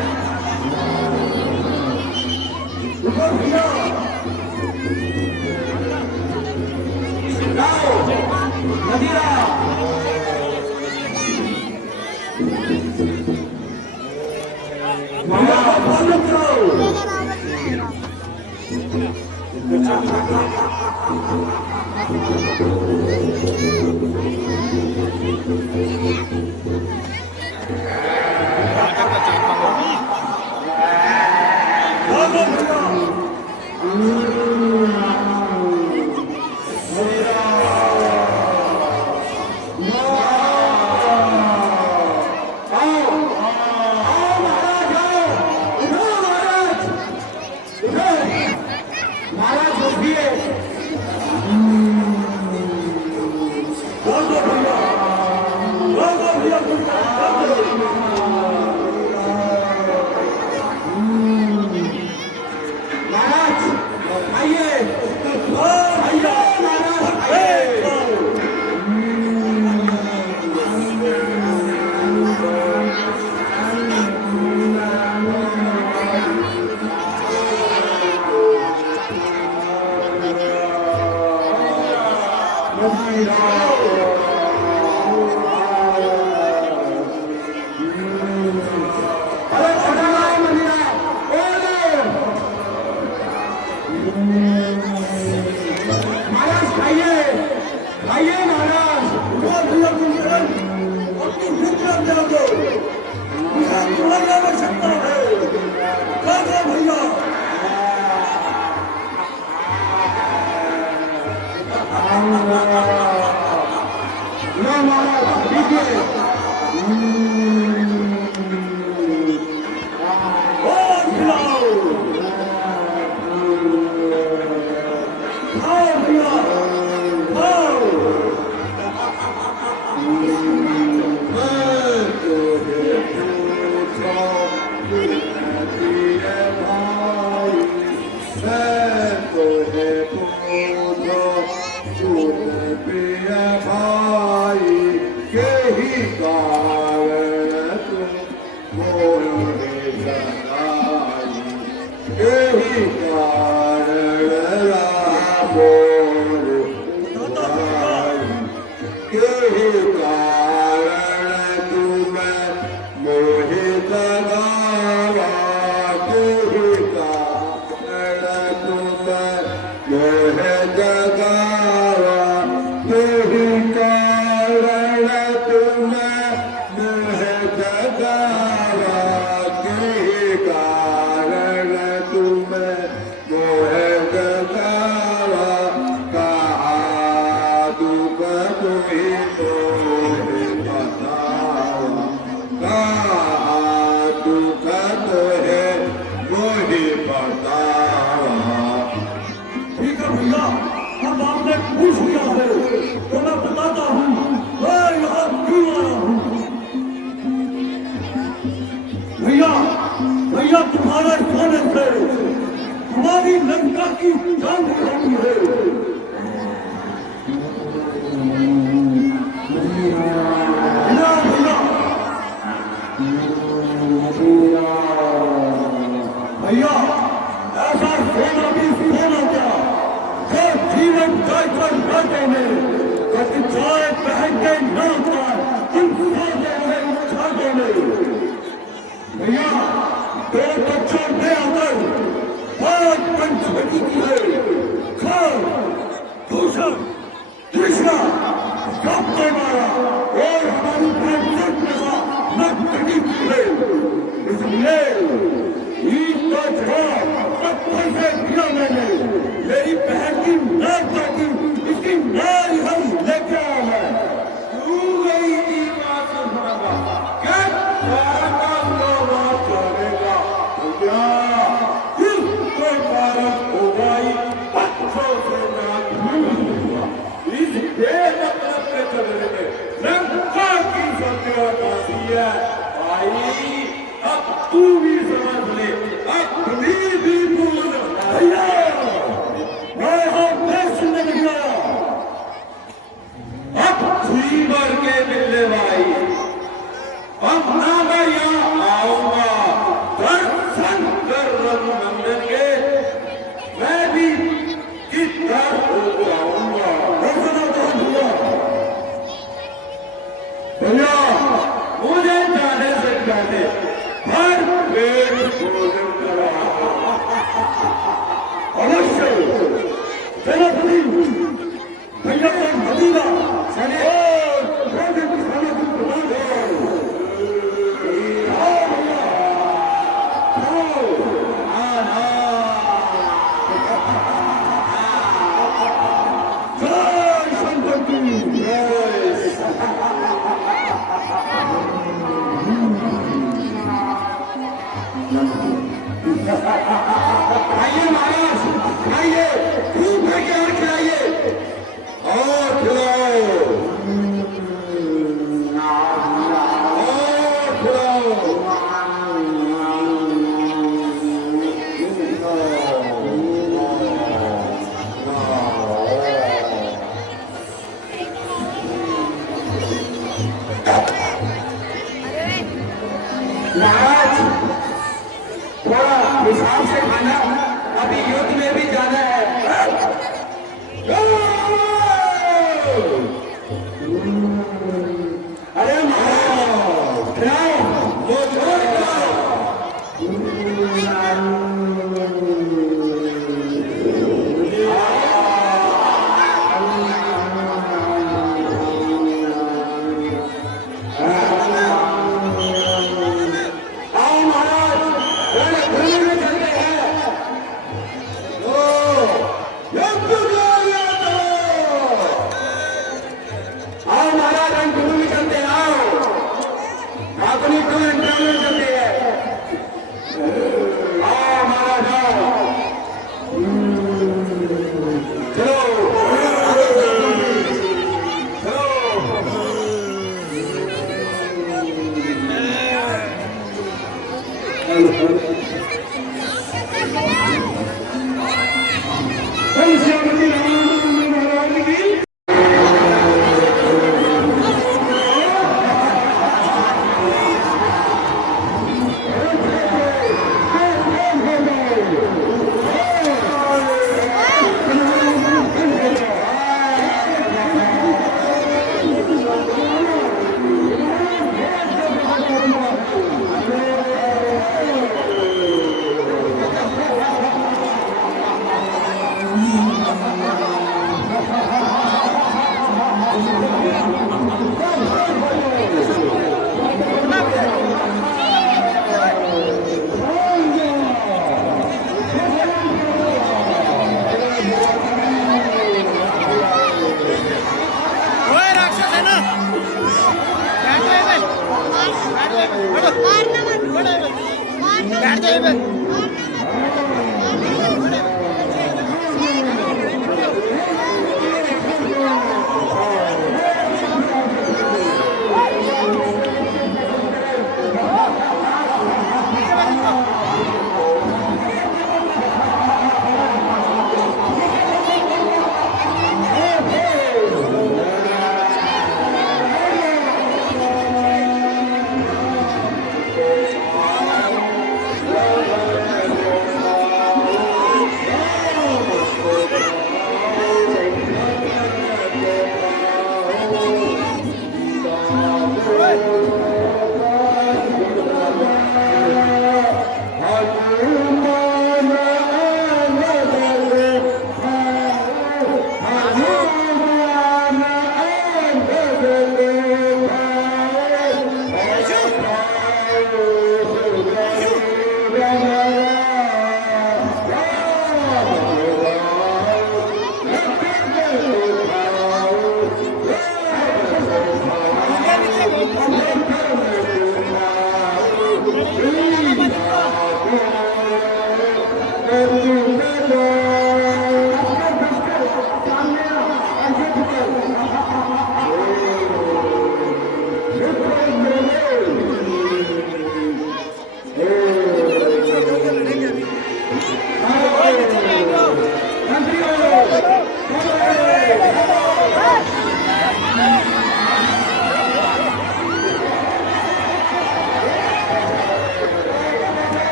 भैया लाओ मदीरा। भैया पालन करो। भैया तुम्हारा खाने से हमारी लंका की जान निकलती है। भैया ऐसा सोना भी सोना क्या जो जीवन जाकर न देने कभी जाए पहन के न उतार ईद का जवाब पत्थर से दिया मैंने। मेरी बहन की नाक काटी, इसकी नार हम लेके आया मैं। तू गई ईमा से भरवा, क्या सारा काम लोग करेगा? तो क्या इसको भारत हो गई बच्चों से नाक भरवा। इस बेमतलब के चलने में लंका की सत्याकाशी है भाई। अब तू भी समझ ले, अपनी भी भूल भैया। मैं हम देश में निकला, अब थी भर के मिलने भाई। अब ना मैं यहाँ आऊंगा दर्शन कर रघुनंदन के, मैं भी किधर हो जाऊंगा। भैया मुझे जाने से पहले हर पेट भोजन करा अवश्य। सेनापति भैया का भतीजा चले भोजन खाना तुम बना दो। जय शंकर की जय। आइए महाराज, आइए खूब लेके और खिलाइए और खिलाओ और खिलाओ। महाराज थोड़ा हिसाब से खाना, अभी युद्ध में भी जाना है। अरे महाराज वो छोड़ बैठ जाइए।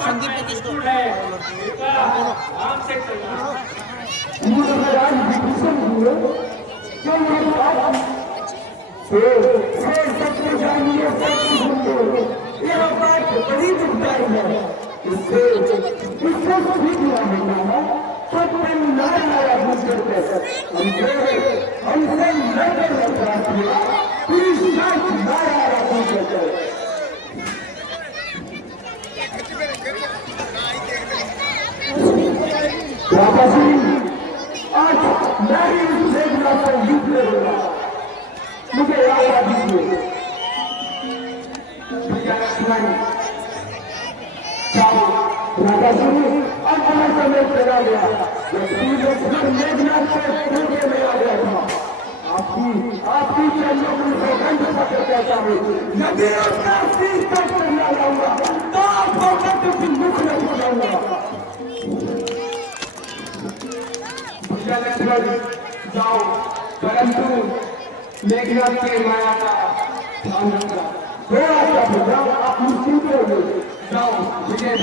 संदीप ने किसको बड़ी दुखदाई है इससे हमसे आज मुझे याद दीजिए राजा सिंह अब समय चला गया मेघनाथ से टूटे में आ गया था आपकी चरणों में सौगंध पत्र कहता हूँ यदि आपका शीश तक चला जाऊंगा तो आपको कभी मुख नहीं खोलूंगा जाओ परंतु मेघनाथ के माया का ध्यान रखना थोड़ा सा जाओ आप मुश्किल हो जाओ विजय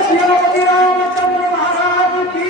श्री रामचंद्र महाराज की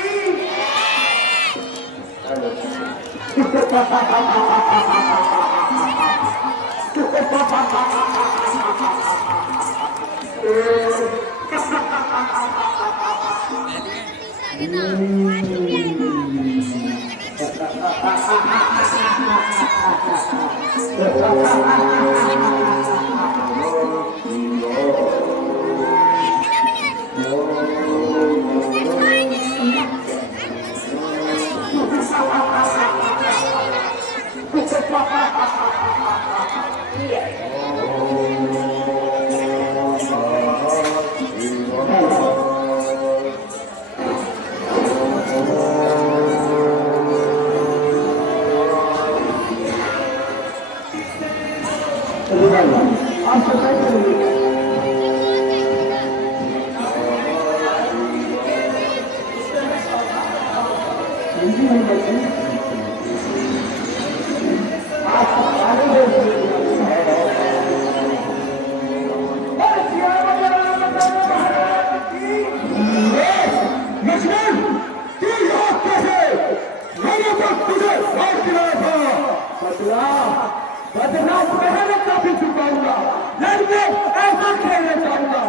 बदनाम पहले काफी चुकाऊंगा लड़के ऐसा खेलना चाहूंगा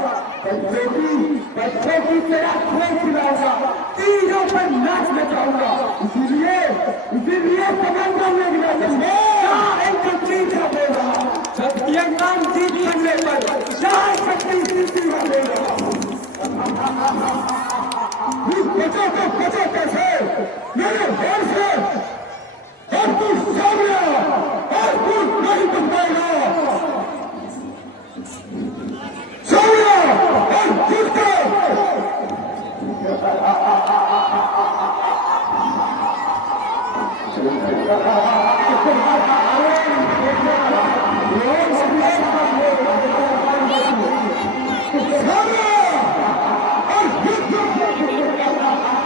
बच्चे की तेरा खेल खिलाऊंगा तीरों पर नाच नचाऊंगा इसीलिए समंदर में गिरा एक चीज देगा ये काम जीत करने पर जहाँ शक्ति जीती देगा बचो तो बचो कैसे मेरे घर से और तू सामने और तू नहीं बच पाएगा सामने और जीतते सामने और जीतते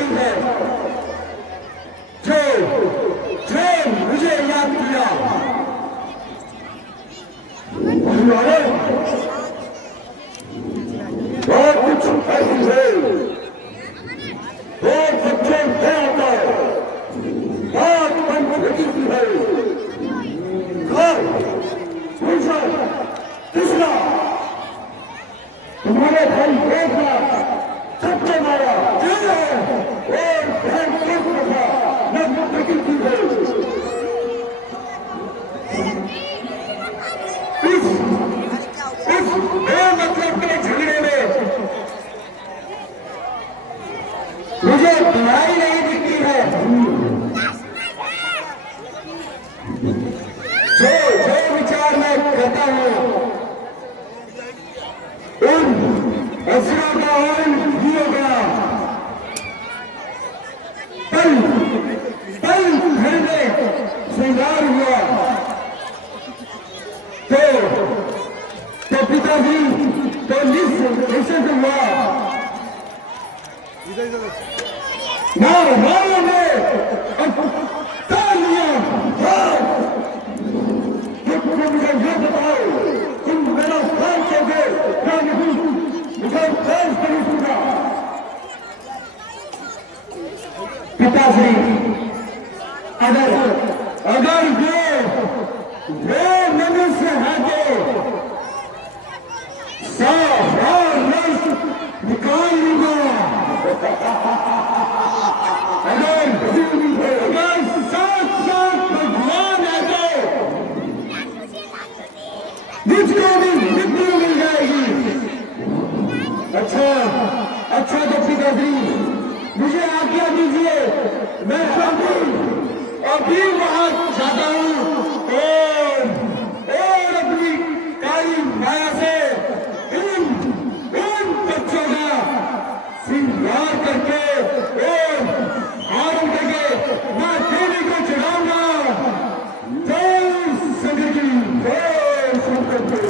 आई है, जो जो मुझे याद किया। बहुत कुछ ऐसी है, बहुत बच्चे है आता है, बात बन की है। घर तीसरा तुम्हारे भाई देखना सबसे मारा और बहन एक दफा नजर की है। इस बेमतलब के झगड़े में मुझे बुराई नहीं दिखती है। जो जो विचार मैं करता हूँ उन असरों का हरण भी होगा। पल पल घर में श्रृंगार हुआ तो पिताजी तो निश्चित हुआ मारो ने मुझे ये बताओ तुम मेरा फैन कहोगे क्या नहीं? मुझे फैन नहीं सुना। पिताश्री अगर अगर वो मनुष्य है तो 100 रस निकाल लूंगा। अगर साथ भगवान है तो मुझको भी मृत्यु मिल जाएगी। अच्छा अच्छा तो पिताश्री मुझे आज्ञा दीजिए, मैं अभी वहां जाता हूँ और अपनी काली माया से इन बच्चों का श्रृंगार करके और आरंभ करके मैं देवी को चढ़ाऊंगा। जय शंकर जी, जय शंकर जी।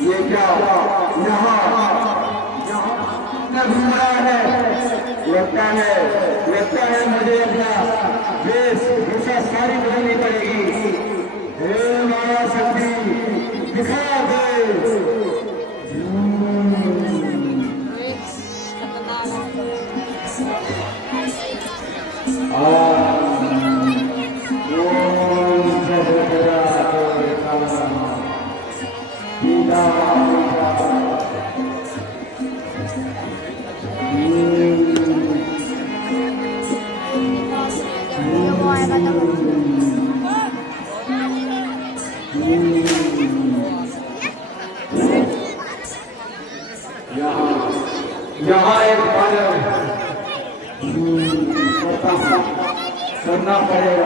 ये क्या यहाँ घूमना है? लगता है मुझे अपना वेशभूषा सारी बदलनी पड़ेगी। हे माया शक्ति दिखा दे। यहाँ एक बादल करना पड़ेगा।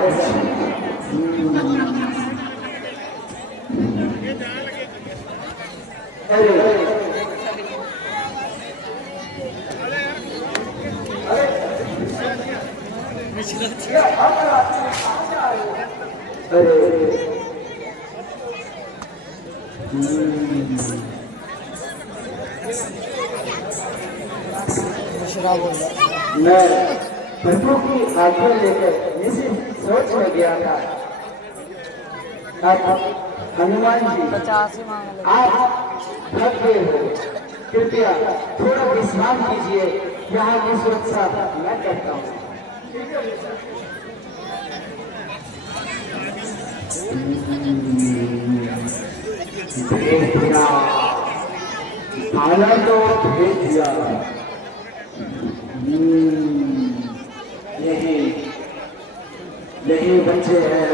मैं प्रभु की आज्ञा लेकर इसी सोच में गया था। अब हनुमान जी आप थक गए हो, कृपया थोड़ा विश्राम कीजिए, यहाँ की सुरक्षा मैं करता हूँ। भेज दिया, खाना तो भेज दिया। यही बच्चे हैं।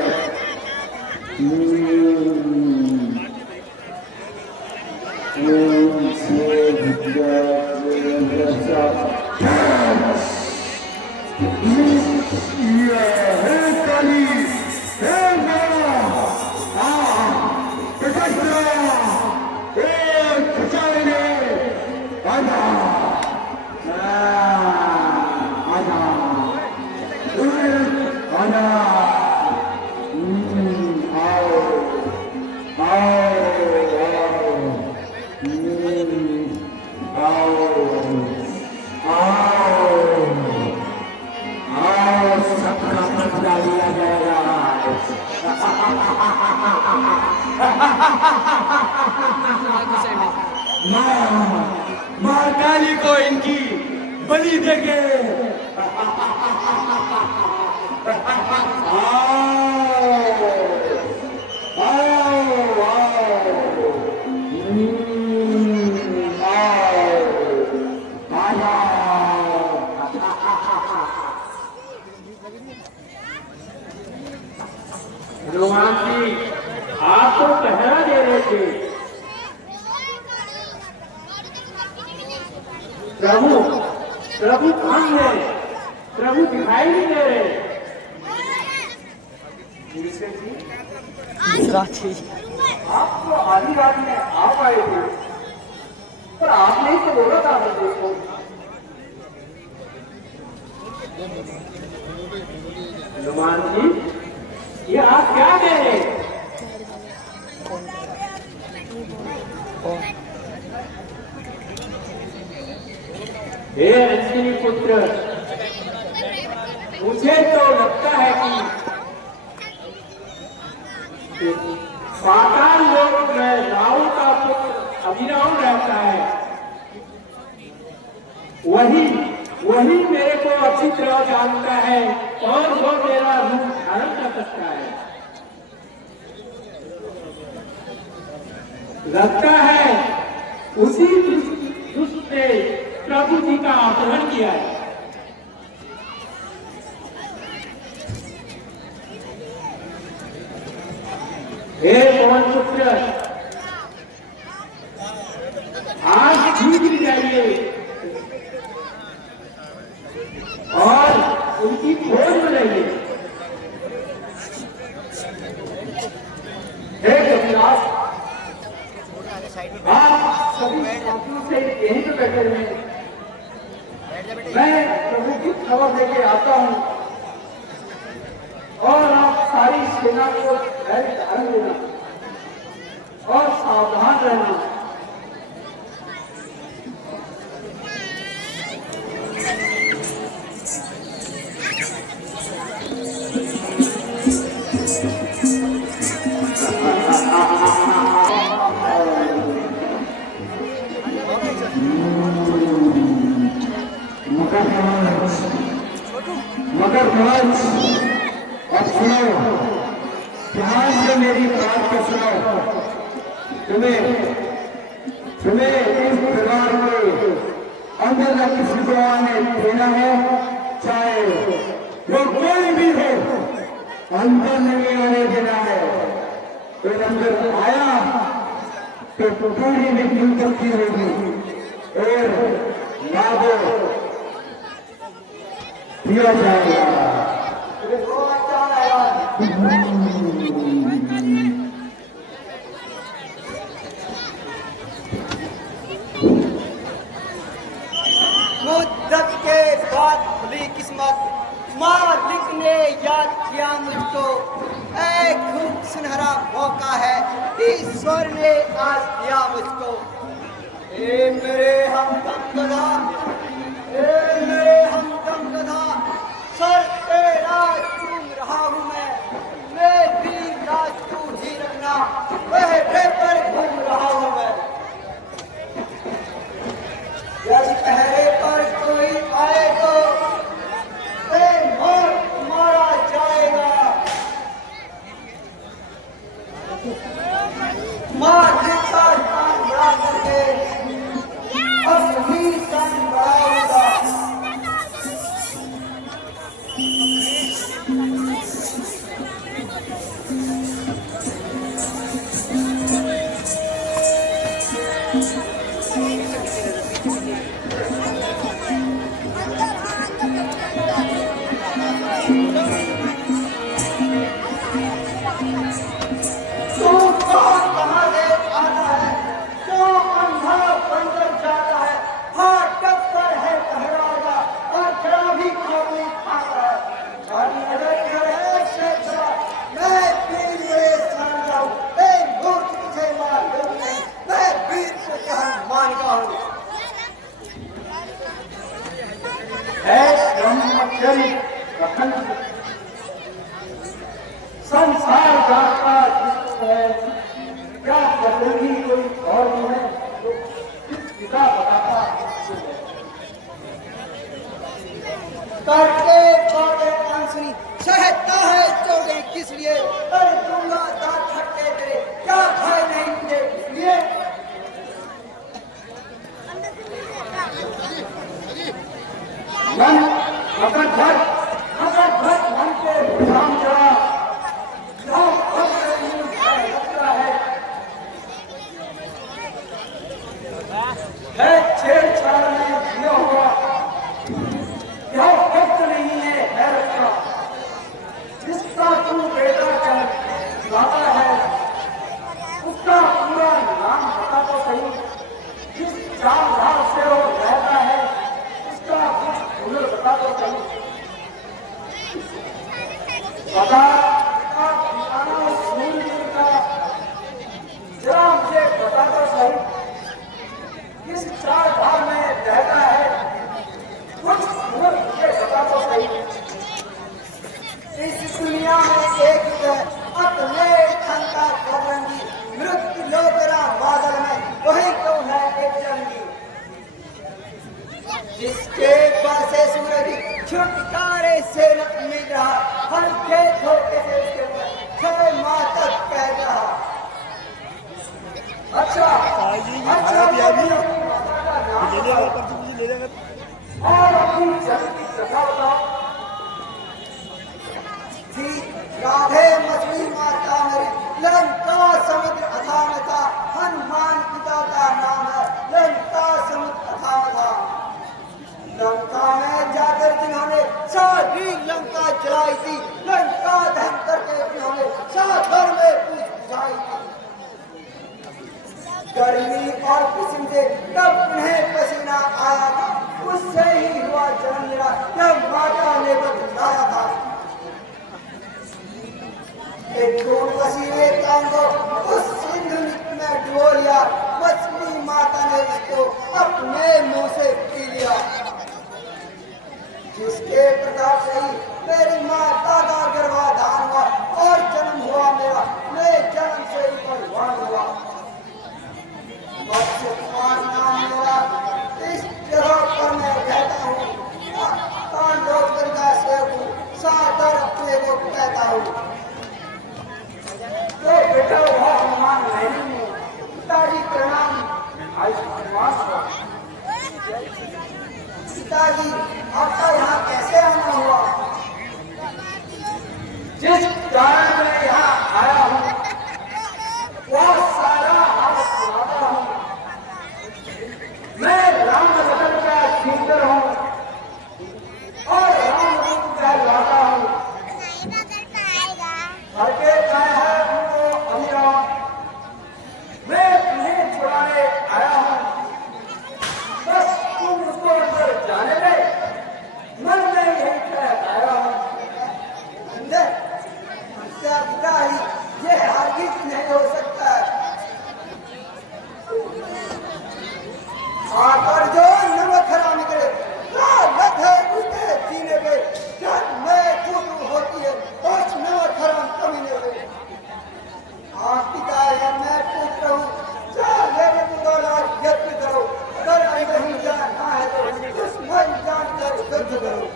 माँ काली को इनकी बलि देंगे। हनुमान जी आपको पहरा दे रहे थे। प्रभु प्रभु कहाँ है? प्रभु दिखाई नहीं दे रहे। आप तो आधी रात में आप आए थे, पर आपने ही तो बोला था देखो। हनुमान जी ये आप क्या कह रहे हैं? हे अंजनी पुत्र, मुझे तो लगता है कि पाताल लोक में राहु का पुत्र अभिनव रहता है। वही मेरे को अच्छी तरह जानता है और वो मेरा रूप धारण कर सकता है। लगता है उसी दुष्ट ने प्रभु जी का अपहरण किया है। हे पवन पुत्र, आज जीत जाइए और उनकी खोज बनाइए। हे कपिलास, आप सभी साथियों से यहीं पे बैठे हुए हैं। मैं प्रभु की खबर लेके आता हूँ और आप सारी सेना को धैर्य धारण देना और सावधान रहना। मगर ध्वज, अब सुनो, ध्यान से मेरी बात को सुनो। तुम्हें इस दरबार में अंदर न किसी को आने देना है, चाहे वो कोई भी हो, अंदर नहीं आने देना है। तो अंदर आया तो पूरी मृत्यु करती होगी और लाभो दिया जाएगा। मुद्दत के बाद खुली किस्मत, मालिक ने याद किया मुझको। एक खूब सुनहरा मौका है ईश्वर ने आज दिया मुझको। ए मेरे हमदम गधा, ए मेरे हमदम गधा, सर पे राज चूम रहा हूँ मैं भी राज तू ही रखना, वह पर घूम रहा हूँ मैं। मालिक का नाम याद करके अपनी तन बढ़ाऊंगा। तू कहाँ से आता है, क्यों अंधा बनकर जाता है, फाटक पर है पहरावा और जरा भी खाली खाता है। और नजर करे से चला, मैं वीर ये जानता हूँ, ए मूर्ख तुझे मालूम नहीं, मैं वीर को क्या मानता हूँ। है ब्रह्मचर्य अखंड संसार जाता है, क्या बदलगी कोई और भी है तो पिता बताता करते छोटे आंसुनी सहता है चोगे किस लिए, अरे दूंगा दांत खट्टे तेरे, क्या भय नहीं तुझे इसलिए। मन अगर भट मन के विराम जरा जहाँ लगता है छेड़छाड़ में दिया हुआ यह वक्त नहीं है हैरत का, जिसका तू बेटा लाता है उसका पूरा नाम बता तो सही, जिस चार धार से वो रहता है उसका कुछ हुनर बता तो सही। पता ठिकाना सूर्य का जरा मुझे बता तो सही, किस चार धार में रहता है कुछ हुनर मुझे बता तो सही। इस दुनिया में एक अपने धन का बजरंगी, मृत्यु लोकरा बादल में वही तो है एक जंगी, जिसके पास है सूरज छुटकारे से न मिल रहा, हल्के धोखे से उसके ऊपर 6 माह तक कह रहा। अच्छा और अपनी जन्म की कथा बताओ। थी राधे मछली माता मेरी, लंका समुद्र अथाह था, हनुमान पिता का नाम है, लंका समुद्र अथाह था। लंका में जाकर जिन्होंने सारी लंका जलाई थी, लंका दहन करके उन्होंने सागर में पूछ बुझाई थी। गर्मी और किस्म से तब उन्हें पसीना आया था, उससे ही हुआ जन्म मेरा जब माता ने बतलाया था। एक वसीले कांगो उस सिंधु में डुबो लिया, मछली माता ने उसको अपने मुंह से पी लिया। जिसके प्रताप से ही मेरी माता का गर्भाधान हुआ और जन्म हुआ मेरा, मैं जन्म से ही बलवान हुआ। वत्स्य कुमार नाम मेरा, इस जगह पर मैं रहता हूँ, तांडव का सेवक हूँ, सादर अपने को कहता हूँ। तो बेटा वह हनुमान नहीं है, पिताजी प्रणाम। आयुष्मान पिताजी आपका यहाँ कैसे आना हुआ? जिस कारण मैं यहाँ आया हूँ वह सारा हाल सुनाता हूँ। मैं राम लखन का किंकर हूँ और राम रूप का लाता हूँ। हर के काय है उनको अभिराम, मैं तुम्हें छुड़ाने आया हूँ, बस तुम उसको अंदर जाने दे, मन में यही कह आया हूँ। अंदर पिताजी ये हरगिज नहीं हो सकता है। आकर जो नमक हराम करे लानत है उसके जीने पे, जब मैं खुद होती है उस नमक हराम कमीने पे। हाँ पिता है, मैं पूछ रहा हूँ, चार लेने को दौलत यत्न करो, अगर नहीं जानना है तो दुश्मन जानकर युद्ध करो।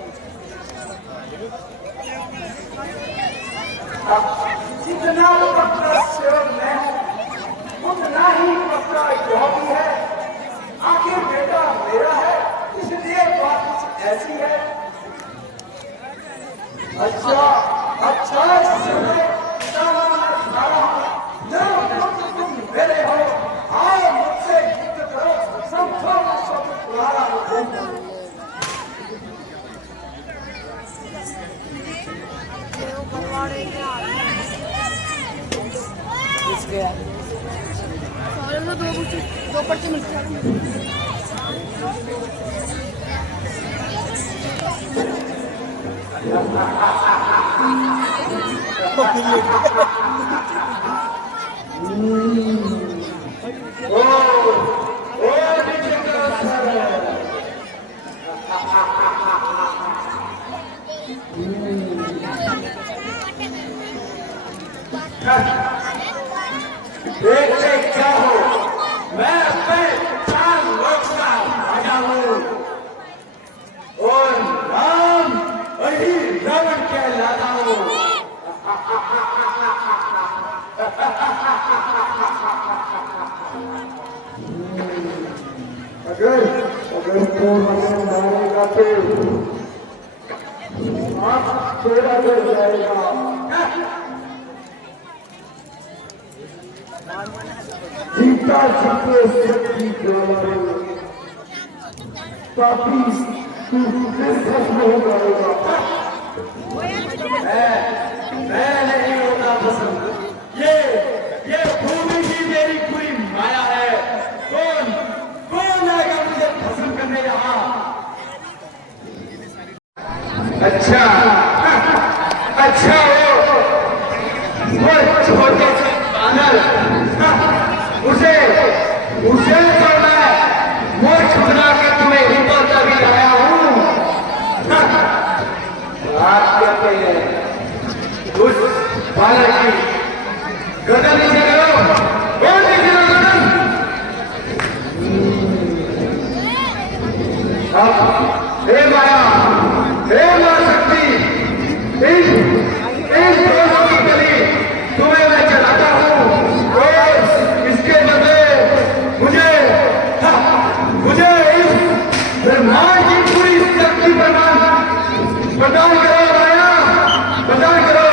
जितना पक्का सेवक मैं हूँ, उन उतना ही पक्का यह भी है, आखिर बेटा मेरा है, इसलिए बात कुछ ऐसी है। अच्छा अच्छा, इस समय तुम मेरे हो, आओ मुझसे युद्ध करो, समझो मैं सब तुम्हारा हूँ। दो पर्चे मिलते हैं। देखते क्या हो, मैं अपने 4 लोग का राजा हूँ और राम वही रावण कहलाता हूँ। अगर तो हमें मारेगा तो आप छोड़ा कर जाएगा। सीता सबको शक्ति द्वारा काफी भस्म हो जाएगा। मैं नहीं होता भस्म, ये भूमि ही मेरी पूरी माया है। कौन आएगा मुझे भस्म करने यहाँ? अच्छा अच्छा, वो छोटे से बानर, उसे तो मैं मोछ बना के तुम्हें हिम्मत तभी लाया हूँ। बात कहते हैं उस बालक की गदन नीचे करो, कौन नीचे गदन? हे माया, हे मां शक्ति, इस दोनों की गली तुम्हें मैं चलाता हूँ और इसके बदले मुझे इस ब्रह्मांड की पूरी शक्ति प्रदान करो माया, प्रदान करो।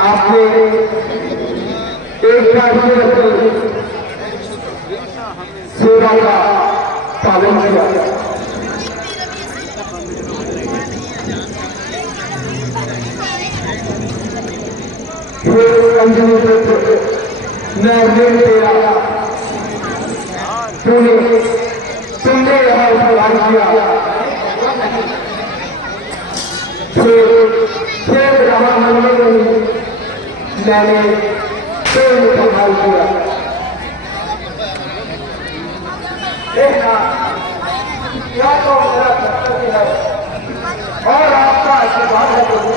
आपने एक सेवा का पालन किया, फिर अंजलि तुमने यहाँ उपहार किया, फिर रहा हमने नहीं, मैंने फिर उपहार किया। देखना क्या तो मेरा कर्तव्य है और आपका आशीर्वाद है प्रभु।